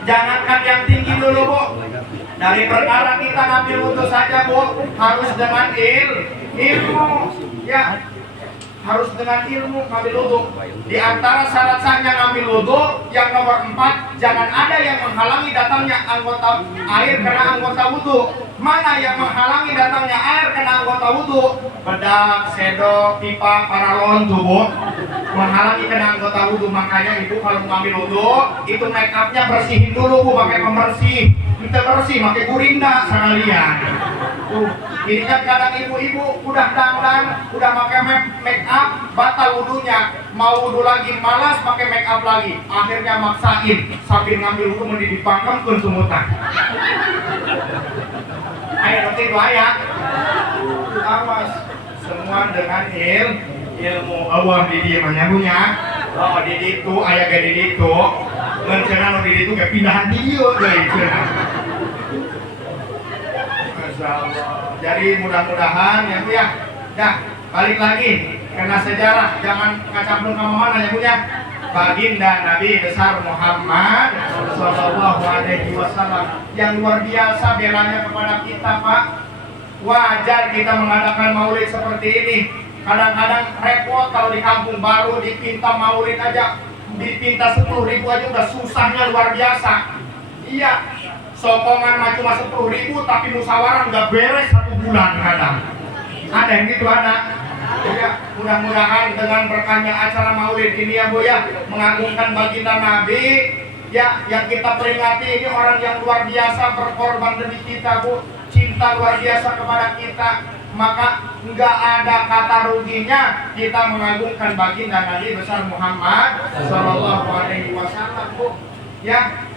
Jangankan yang tinggi dulu, Bu. Dari perkara kita ngambil wudhu saja, Bu, harus dengan ilmu. Ya, harus dengan ilmu ngambil wudhu. Di antara syarat sahnya ngambil wudhu, yang nomor 4, jangan ada yang menghalangi datangnya anggota air kena anggota wudhu. Mana yang menghalangi datangnya air kena anggota wudhu? Bedak, sendok, pipa, paralon, tuh, Bu. Menghalangi kena anggota wudhu. Makanya ibu kalau ngambil wudhu itu make upnya bersihin dulu, Bu, pakai pembersih. Kita bersih pakai gurinda sekalian. Ini kan kadang ibu-ibu udah dandan, udah pakai make up, batal wudhunya. Mau wudhu lagi malas pakai make up lagi. Akhirnya maksain sambil ngambil wudhu mendidih pangkem ke sumutan. Ayo nanti doa ya. Awas. Semua dengan ilmu Allah di dia menyabunya. Oh di itu ayah gak di itu. Rencana lo di itu kayak pindahan dia guys. Masya Allah. Jadi mudah-mudahan ya. Dah balik lagi karena sejarah jangan ngacamplung ke mana ya punya. Baginda Nabi besar Muhammad Sallallahu Alaihi Wasallam yang luar biasa belanya kepada kita, Pak. Wajar kita mengadakan maulid seperti ini. Kadang-kadang repot kalau di kampung baru dipinta maulid aja, dipinta 10.000 aja udah susahnya luar biasa. Iya, sokongan mah cuma 10.000 tapi musyawarah nggak beres 1 bulan kadang. Ada yang gitu ada. Ya, mudah-mudahan dengan berkahnya acara maulid ini ya Bu ya, mengagungkan baginda Nabi ya, yang kita peringati ini orang yang luar biasa berkorban demi kita, Bu, cinta luar biasa kepada kita, maka nggak ada kata ruginya kita mengagungkan baginda Nabi besar Muhammad Sallallahu Alaihi Wasallam, Bu. Ya,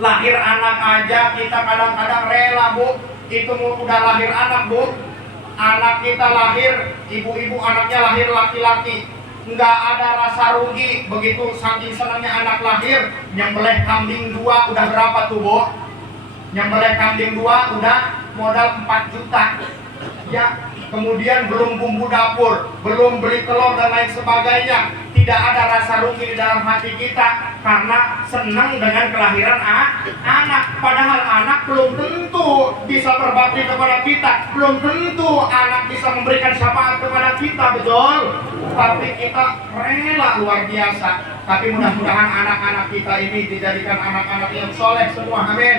lahir anak aja kita kadang-kadang rela, Bu. Itu udah lahir anak, Bu. Anak kita lahir, ibu-ibu anaknya lahir laki-laki, nggak ada rasa rugi. Begitu saking senangnya anak lahir, nyembelih kambing 2 udah berapa tuh, Bu? Nyembelih kambing 2 udah modal 4 juta. Ya, kemudian belum bumbu dapur, belum beli telur dan lain sebagainya. Tidak ada rasa rugi di dalam hati kita karena senang dengan kelahiran anak. Padahal anak belum tentu bisa berbakti kepada kita, belum tentu anak bisa memberikan syafaat kepada kita, betul. Tapi kita rela luar biasa. Tapi mudah-mudahan anak-anak kita ini dijadikan anak-anak yang soleh semua, amin.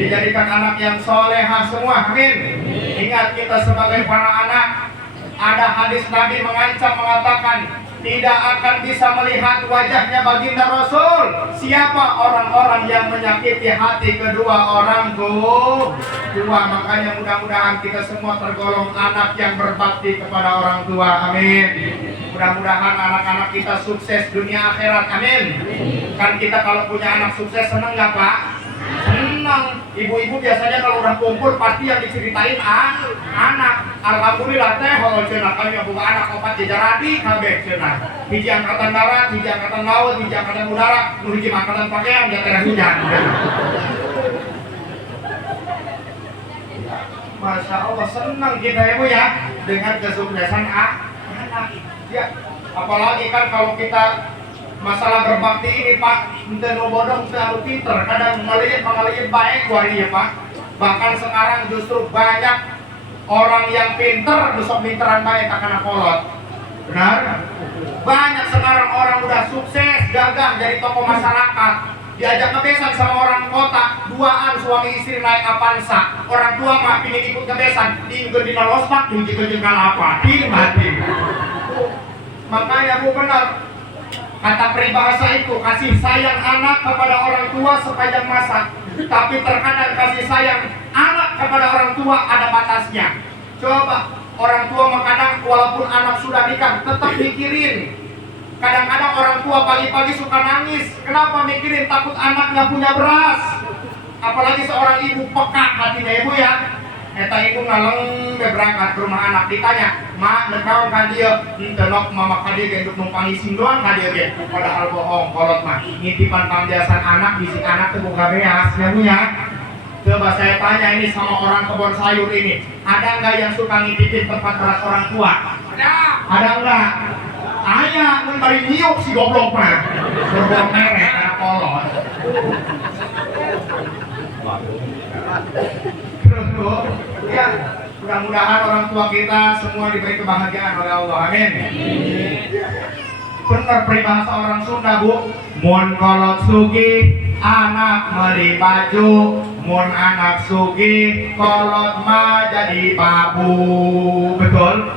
Dijadikan anak yang solehah semua, amin. Ingat kita sebagai para anak, ada hadis Nabi mengancam mengatakan tidak akan bisa melihat wajahnya baginda Rasul siapa orang-orang yang menyakiti hati kedua orang tua. Makanya mudah-mudahan kita semua tergolong anak yang berbakti kepada orang tua, amin. Mudah-mudahan anak-anak kita sukses dunia akhirat, amin. Kan kita kalau punya anak sukses seneng nggak, Pak? Senang. Ibu-ibu biasanya kalau udah kumpul pasti yang diceritain anak. Alhamdulillah teh kalau cenah kami punya anak 4 jejaradi kabeh cenah. Hiji angkatan darat, hiji angkatan laut, hiji angkatan udara, nu hiji angkatan pakaian ya teh hujan. Masya Allah senang kita ya Bu ya dengan kesuksesan anak. Ya, apalagi kan kalau kita masalah berbakti ini, Pak, ente nu bodong selalu pinter, kadang ngaliin baik wari ya, Pak. Bahkan sekarang justru banyak orang yang pinter, besok pinteran baik karena kolot. Benar? Banyak sekarang orang udah sukses, gagah jadi tokoh masyarakat. Diajak ngebesan sama orang kota, 2an suami istri naik Avanza. Orang tua mah pingin ikut ngebesan, tinggal di Lospak, tinggal di Kalapa, mati. Makanya Bu benar. Kata peribahasa itu, kasih sayang anak kepada orang tua sepanjang masa. Tapi terkadang kasih sayang anak kepada orang tua ada batasnya. Coba, orang tua kadang walaupun anak sudah nikah tetap mikirin. Kadang-kadang orang tua pagi-pagi suka nangis. Kenapa mikirin? Takut anaknya punya beras. Apalagi seorang ibu peka hatinya, ibu ya. Eta ibu ngaleng berangkat ke rumah anak, ditanya, "Mak, nekaon ka dieu?" "Tenok mama ka dieu genduk numpang ising doang ka dieu ge." Padahal bohong, kolot mah. Ngitipan pambiasan anak, bisik anak teu boga beas, ya Bu ya. Coba saya tanya ini sama orang kebun sayur ini, ada enggak yang suka ngitipin tempat keras orang tua? Ada enggak? Aya, mun bari nyiuk si goblok mah. Goblok merek karena kolot. Terus Bu, ya mudah-mudahan orang tua kita semua diberi kebahagiaan oleh Allah, amin. Benar peribahasa orang Sunda Bu, mun kolot sugih anak beli baju, mun anak sugih kolot mah jadi babu, betul?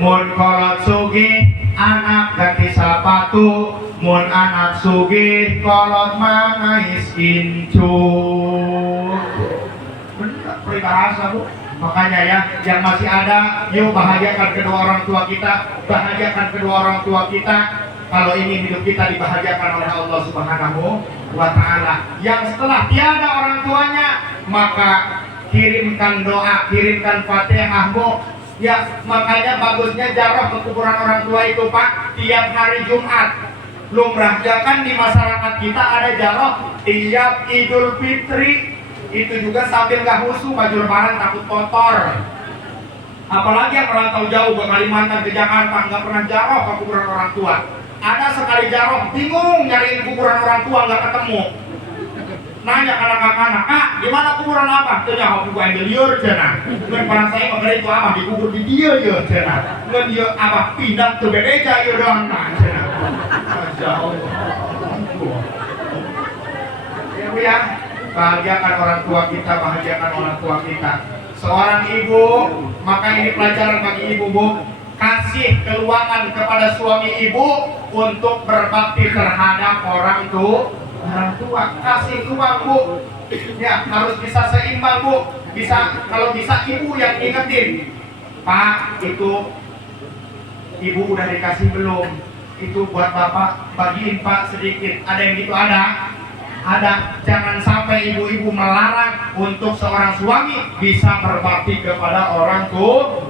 Mun kolot sugih anak ganti sepatu, mun anak sugih kolot mah ngais incuk. Benar peribahasa Bu. Makanya ya, yang masih ada, yuk bahagiakan kedua orang tua kita, bahagiakan kedua orang tua kita. Kalau ingin hidup kita dibahagiakan oleh Allah Subhanahu wa Ta'ala. Yang setelah tiada orang tuanya, maka kirimkan doa, kirimkan Fatihah Bu. Ya, makanya bagusnya jarah ke kuburan orang tua itu Pak, tiap hari Jumat. Lumrahkan di masyarakat kita ada jarah tiap Idul Fitri. Itu juga sambil gak husu, baju lebaran takut kotor. Apalagi yang merantau jauh ke Kalimantan, ke Jakarta, nggak pernah jarah ke kuburan orang tua. Ada sekali jarah, bingung nyariin kuburan orang tua, nggak ketemu. Nanya ke anak-anak, "Kak, di mana kuburan Abah?" Tanya, "Aku gua ambil liur cenah." Ngan parang saya mah itu Abah dikubur di dia ya cenah. Ngan dia Abah pindah ke bereja ya dong cenah. Masya Allah. Ya Bu ya. Bahagiakan orang tua kita, bahagiakan orang tua kita. Seorang ibu, maka ini pelajaran bagi ibu Bu, kasih keluangan kepada suami ibu untuk berbakti terhadap orang tua. Kasih ruang Bu, ya harus bisa seimbang Bu. Bisa, kalau bisa ibu yang ingetin, "Pak, itu ibu udah dikasih belum? Itu buat bapak, bagiin Pak sedikit." Ada yang gitu ada, jangan sampai ibu-ibu melarang untuk seorang suami bisa berbakti kepada orang tua.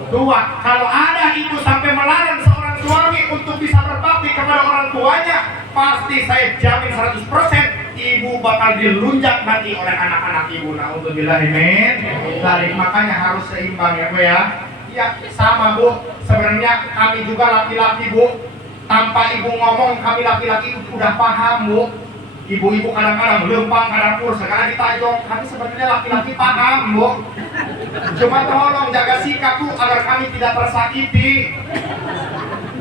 Kalau ada ibu sampai melarang seorang suami untuk bisa berbakti kepada orang tuanya, pasti saya jamin 100% ibu bakal dilunjak nanti oleh anak-anak ibu. Na'udzubillahimin. Makanya harus seimbang ya Bu ya. Ya sama Bu, sebenarnya kami juga laki-laki Bu, tanpa ibu ngomong kami laki-laki udah paham Bu. Ibu-ibu kadang-kadang lempang ke dapur, sekarang ditajong. Kami sebenarnya laki-laki paham Bu. Cuma tolong jaga sikap Bu agar kami tidak tersakiti.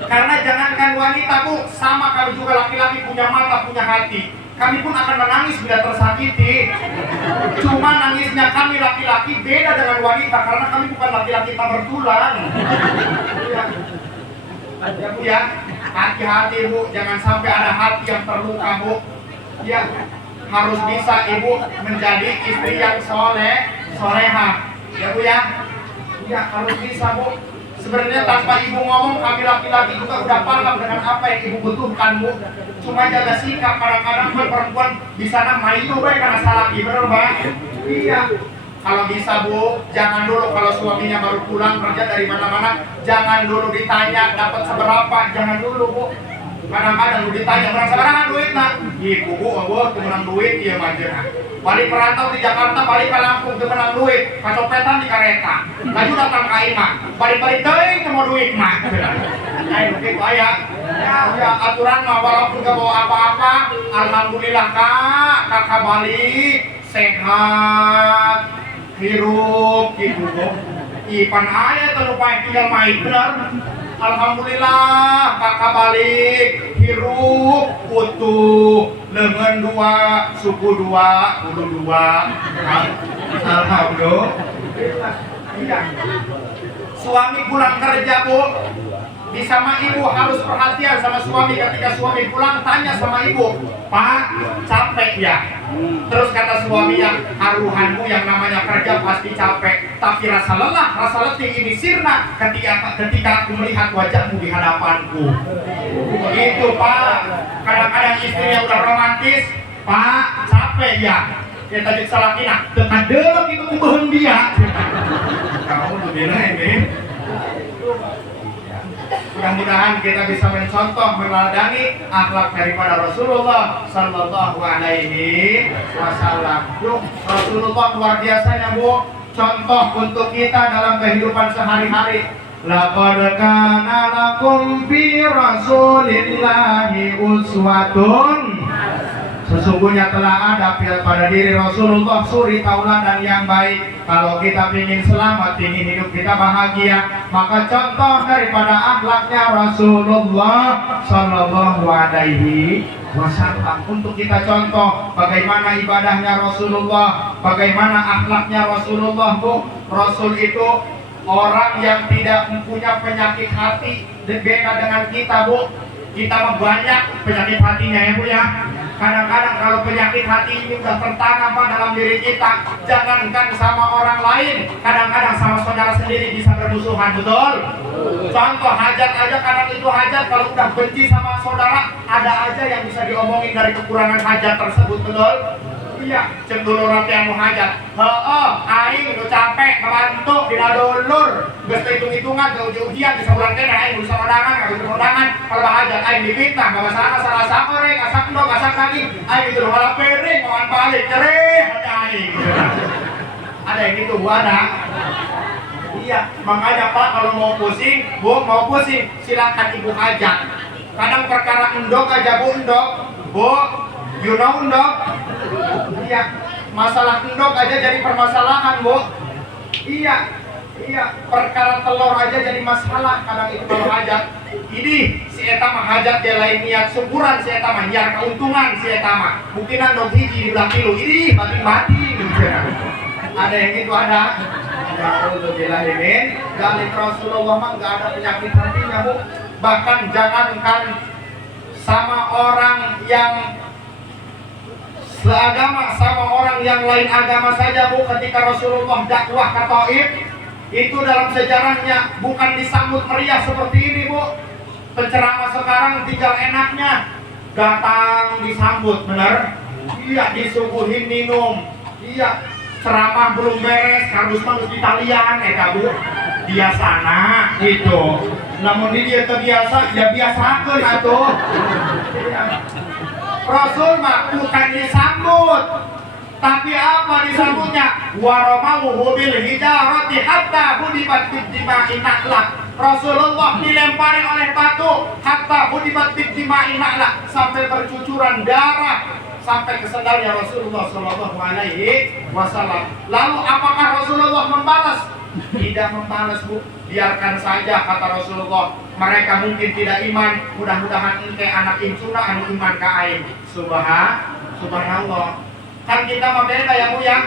Karena jangankan wanita Bu, sama kami juga laki-laki punya mata, punya hati. Kami pun akan menangis bila tersakiti. Cuma nangisnya kami laki-laki beda dengan wanita, karena kami bukan laki-laki tak bertulang. Ya Bu ya, hati-hati Bu, jangan sampai ada hati yang terluka Bu. Ya, harus bisa ibu menjadi istri yang solehah. Ya Bu ya. Ya, harus bisa Bu. Sebenarnya tanpa ibu ngomong, kami laki-laki juga udah paham dengan apa yang ibu butuhkan Bu. Cuma jaga sikap, kadang-kadang perempuan bisa main itu baik karena salah bener Pak. Iya. Kalau bisa Bu, jangan dulu kalau suaminya baru pulang kerja dari mana-mana, jangan dulu ditanya dapat seberapa, jangan dulu Bu. Kadang-kadang ditanya berapa seberapa duit nak? Ibu Bu, temenang duit iya manjana. Balik perantau di Jakarta, balik ke Lampung temenang duit, kecopetan di kereta. Laju datang ke Imah, balik-balik teuing temu duit mah. Ayo begitu aya. Ya aturan mah walaupun gak bawa apa-apa, alhamdulillah kakak balik sehat, hirup gitu Bu. Ipan aya teu pae tinggal main bener. Alhamdulillah kakak balik hirup utuh, lengan 2, suku 2, bulu 2. Alhamdulillah. Iya. Suami pulang kerja Bu, Di sama ibu harus perhatian sama suami. Ketika suami pulang tanya sama ibu, Pak, capek ya? Terus kata suami, yang haruhanmu yang namanya kerja pasti capek, tapi rasa lelah, rasa letih ini sirna ketika aku melihat wajahmu di hadapanku. Itu Pak. Kadang-kadang istrinya udah romantis, Pak, capek ya? Dia tadi salah kina, tekan delok itu kubuhan dia. Kamu tuh dia ini. Mudah-mudahan kita bisa mencontoh, meneladani akhlak daripada Rasulullah Sallallahu Alaihi Wasallam. Rasulullah luar biasanya Bu, contoh untuk kita dalam kehidupan sehari-hari. Laqad kana lakum fi Rasulillahi uswatun. Sesungguhnya telah ada pada diri Rasulullah suri tauladan yang baik. Kalau kita ingin selamat, ingin hidup kita bahagia, maka contoh daripada akhlaknya Rasulullah Sallallahu Alaihi Wasallam. Untuk kita contoh bagaimana ibadahnya Rasulullah, bagaimana akhlaknya Rasulullah Bu. Rasul itu orang yang tidak mempunyai penyakit hati. Beda dengan kita Bu. Kita mah banyak penyakit hatinya ya Bu ya. Kadang-kadang kalau penyakit hati ini sudah tertanam dalam diri kita, jangankan sama orang lain, kadang-kadang sama saudara sendiri bisa bermusuhan, betul? Contoh hajat aja, kadang itu hajat kalau udah benci sama saudara, ada aja yang bisa diomongin dari kekurangan hajat tersebut, betul? Iya, cendul orang yang mau hajat. Aing udah capek ngebantu dina dulur. Geus hitung-hitungan ke ujian bisa bulan kene aing bisa kondangan, bisa kondangan. Kalau hajat aing dipitnah, enggak masalah salah sakore, kasak ndok, kasak daging. Aing itu malah piring, mohon balik cereh hati aing. Ada yang gitu Bu, ada. Iya, makanya Pak kalau mau pusing, Bu mau pusing, silakan Ibu hajat. Kadang perkara endok aja Bu, endok. Bu, you know endok? Iya, masalah endok aja jadi permasalahan Bu. Iya, perkara telur aja jadi masalah kadang itu kalau hajat. Ini si eta mah hajat dia lain niat syukuran si eta mah nyar keuntungan si eta mah. Mungkinan dong hiji di belah kilo. Ini batin-batin gitu. Ada yang itu ada. Alhamdulillahirrahmanirrahim. Dari Rasulullah mah enggak ada penyakit hatinya Bu. Bahkan jangankan sama orang yang seagama, sama orang yang lain agama saja Bu, ketika Rasulullah dakwah ke Taif itu dalam sejarahnya bukan disambut meriah seperti ini Bu. Penceramah sekarang tinggal enaknya datang disambut, benar? Iya, disuguhin minum. Iya, ceramah belum beres, kardus manus Italian Bu. Dia sana gitu. Namun dia terbiasa, ya biasakeun atuh. Rasul mah bukan disambut, tapi apa disambutnya? Waramahu bil hijarati hatta hudibat biddima'i naqlah. Rasulullah dilempari oleh batu hatta hudibat biddima'i naqlah, sampai bercucuran darah sampai ke sendalnya Rasulullah Shallallahu Alaihi Wasallam. Lalu apakah Rasulullah membalas? Tidak membalas Bu. Biarkan saja kata Rasulullah. Mereka mungkin tidak iman, mudah-mudahan ente anak insuna anu iman ka aing. Subhanallah. Kan kita mah beda ya Bu ya.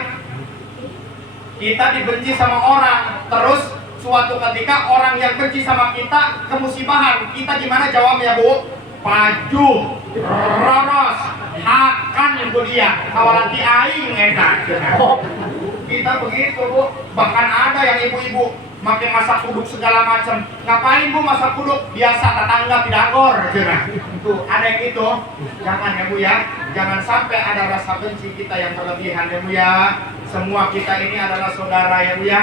Kita dibenci sama orang, terus suatu ketika orang yang benci sama kita kemusibahan. Kita gimana jawabnya Bu? Paju, roros, hakan itu dia. Kawalan ti aing eta. Kita begitu Bu. Bahkan ada yang ibu-ibu makin masak kuduk segala macam. Ngapain Bu masak kuduk? Biasa tetangga tidak gor. Tuh, ada yang itu. Jangan ya Bu ya. Jangan sampai ada rasa benci kita yang berlebihan ya Bu ya. Semua kita ini adalah saudara ya Bu ya.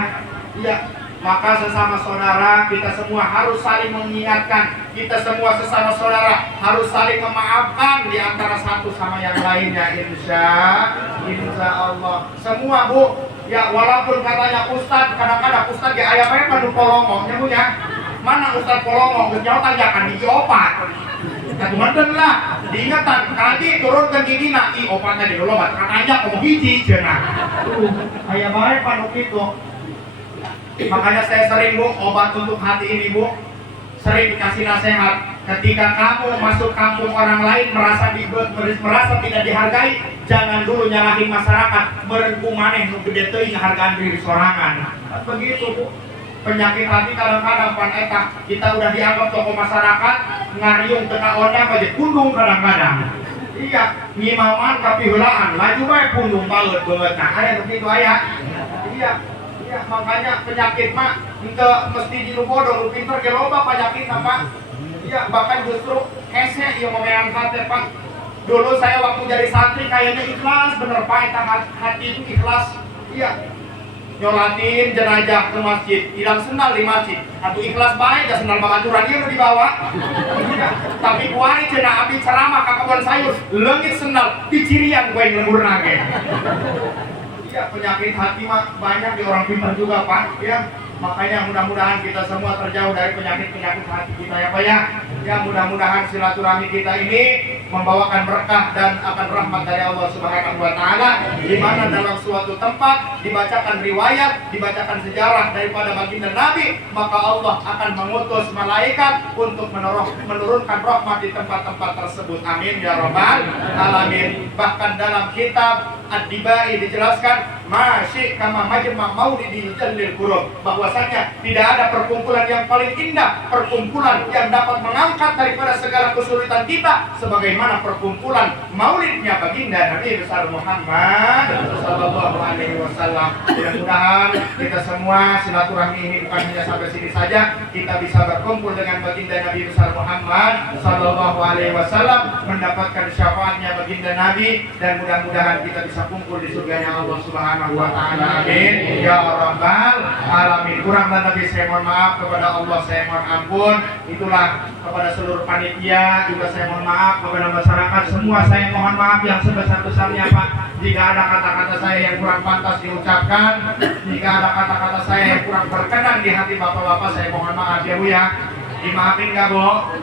Iya. Maka sesama saudara kita semua harus saling mengingatkan. Kita semua sesama saudara harus saling memaafkan di antara satu sama yang lainnya. Insya Allah. Semua Bu. Ya walaupun katanya Ustadz, kadang-kadang Ustadz ya ayamnya penuh polongo, ya Bu ya. Mana Ustadz polongo? Nyawa tanjakan di opat. Kemudian lah, diingatan kali turunkan gini nak i obatnya di obat. Katanya kamu hiji cina. Ayamnya penuh itu. Makanya saya sering Bu obat untuk hati ini Bu. Sering dikasih nasihat. Ketika kamu masuk kampung orang lain merasa tidak dihargai, jangan dulu nyalahin masyarakat. Merengku maneh nu gede teuing hargaan diri sorangan. Begitu Bu. penyakit hati kadang-kadang pan eta kita udah dianggap tokoh masyarakat ngariung teka ondang aja pundung kadang-kadang. Iya, ngimaman kapiheulaan laju bae pundung baeut beungeut. Nah, aya begitu aya. Iya. Iya, makanya penyakit mah henteu mesti di nu bodoh, nu pinter ge loba penyakit Pak. Iya, bahkan justru hese ieu momean hate Pak. Dulu saya waktu jadi santri kayaknya ikhlas bener Pak, eta hati itu ikhlas. Iya. Nyolatin jenazah ke masjid, hilang sendal di masjid. Atuh ikhlas bae, da sendal babaturan ieu nu dibawa. Iya. Tapi kuari cenah abdi ceramah ka kebon sayur, leungit sendal dicirian gue lembur ge. Ya, penyakit hati mah banyak di orang pintar juga Pak ya, makanya mudah-mudahan kita semua terjauh dari penyakit-penyakit hati kita ya Pak ya. Ya mudah-mudahan silaturahmi kita ini membawakan berkah dan akan rahmat dari Allah Subhanahu wa taala, di mana dalam suatu tempat dibacakan riwayat, dibacakan sejarah daripada baginda Nabi, maka Allah akan mengutus malaikat untuk menurunkan rahmat di tempat-tempat tersebut. Amin ya rabbal alamin. Bahkan dalam kitab Ad-Dibai dijelaskan masih kama majma' maulidi jallil qurub, bahwasanya tidak ada perkumpulan yang paling indah, perkumpulan yang dapat mengangkat daripada segala kesulitan kita sebagaimana perkumpulan maulidnya baginda Nabi besar Muhammad sallallahu alaihi wasallam. Mudah-mudahan kita semua silaturahmi ini bukan hanya sampai sini saja, kita bisa berkumpul dengan baginda Nabi besar Muhammad sallallahu alaihi wasallam, mendapatkan syafaatnya baginda Nabi, dan mudah-mudahan kita bisa kumpul di surganya Allah Subhanahu wa taala. Amin ya rabbal alamin. Kurang dan lebih saya mohon maaf kepada Allah, saya mohon ampun. Itulah kepada seluruh panitia juga saya mohon maaf, kepada masyarakat semua saya mohon maaf yang sebesar-besarnya Pak. Jika ada kata-kata saya yang kurang pantas diucapkan, jika ada kata-kata saya yang kurang berkenan di hati bapak-bapak, saya mohon maaf ya Bu ya. Dimaafin gak Bu?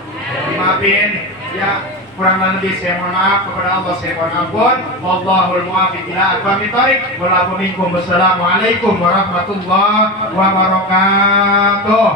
Dimaafin ya. Kurang lebih saya mohon maaf, kepada Allah saya mohon ampun. Wallahul muwaffiq ila aqwamit thoriq. Walakum minkum. Wassalamualaikum warahmatullahi wabarakatuh.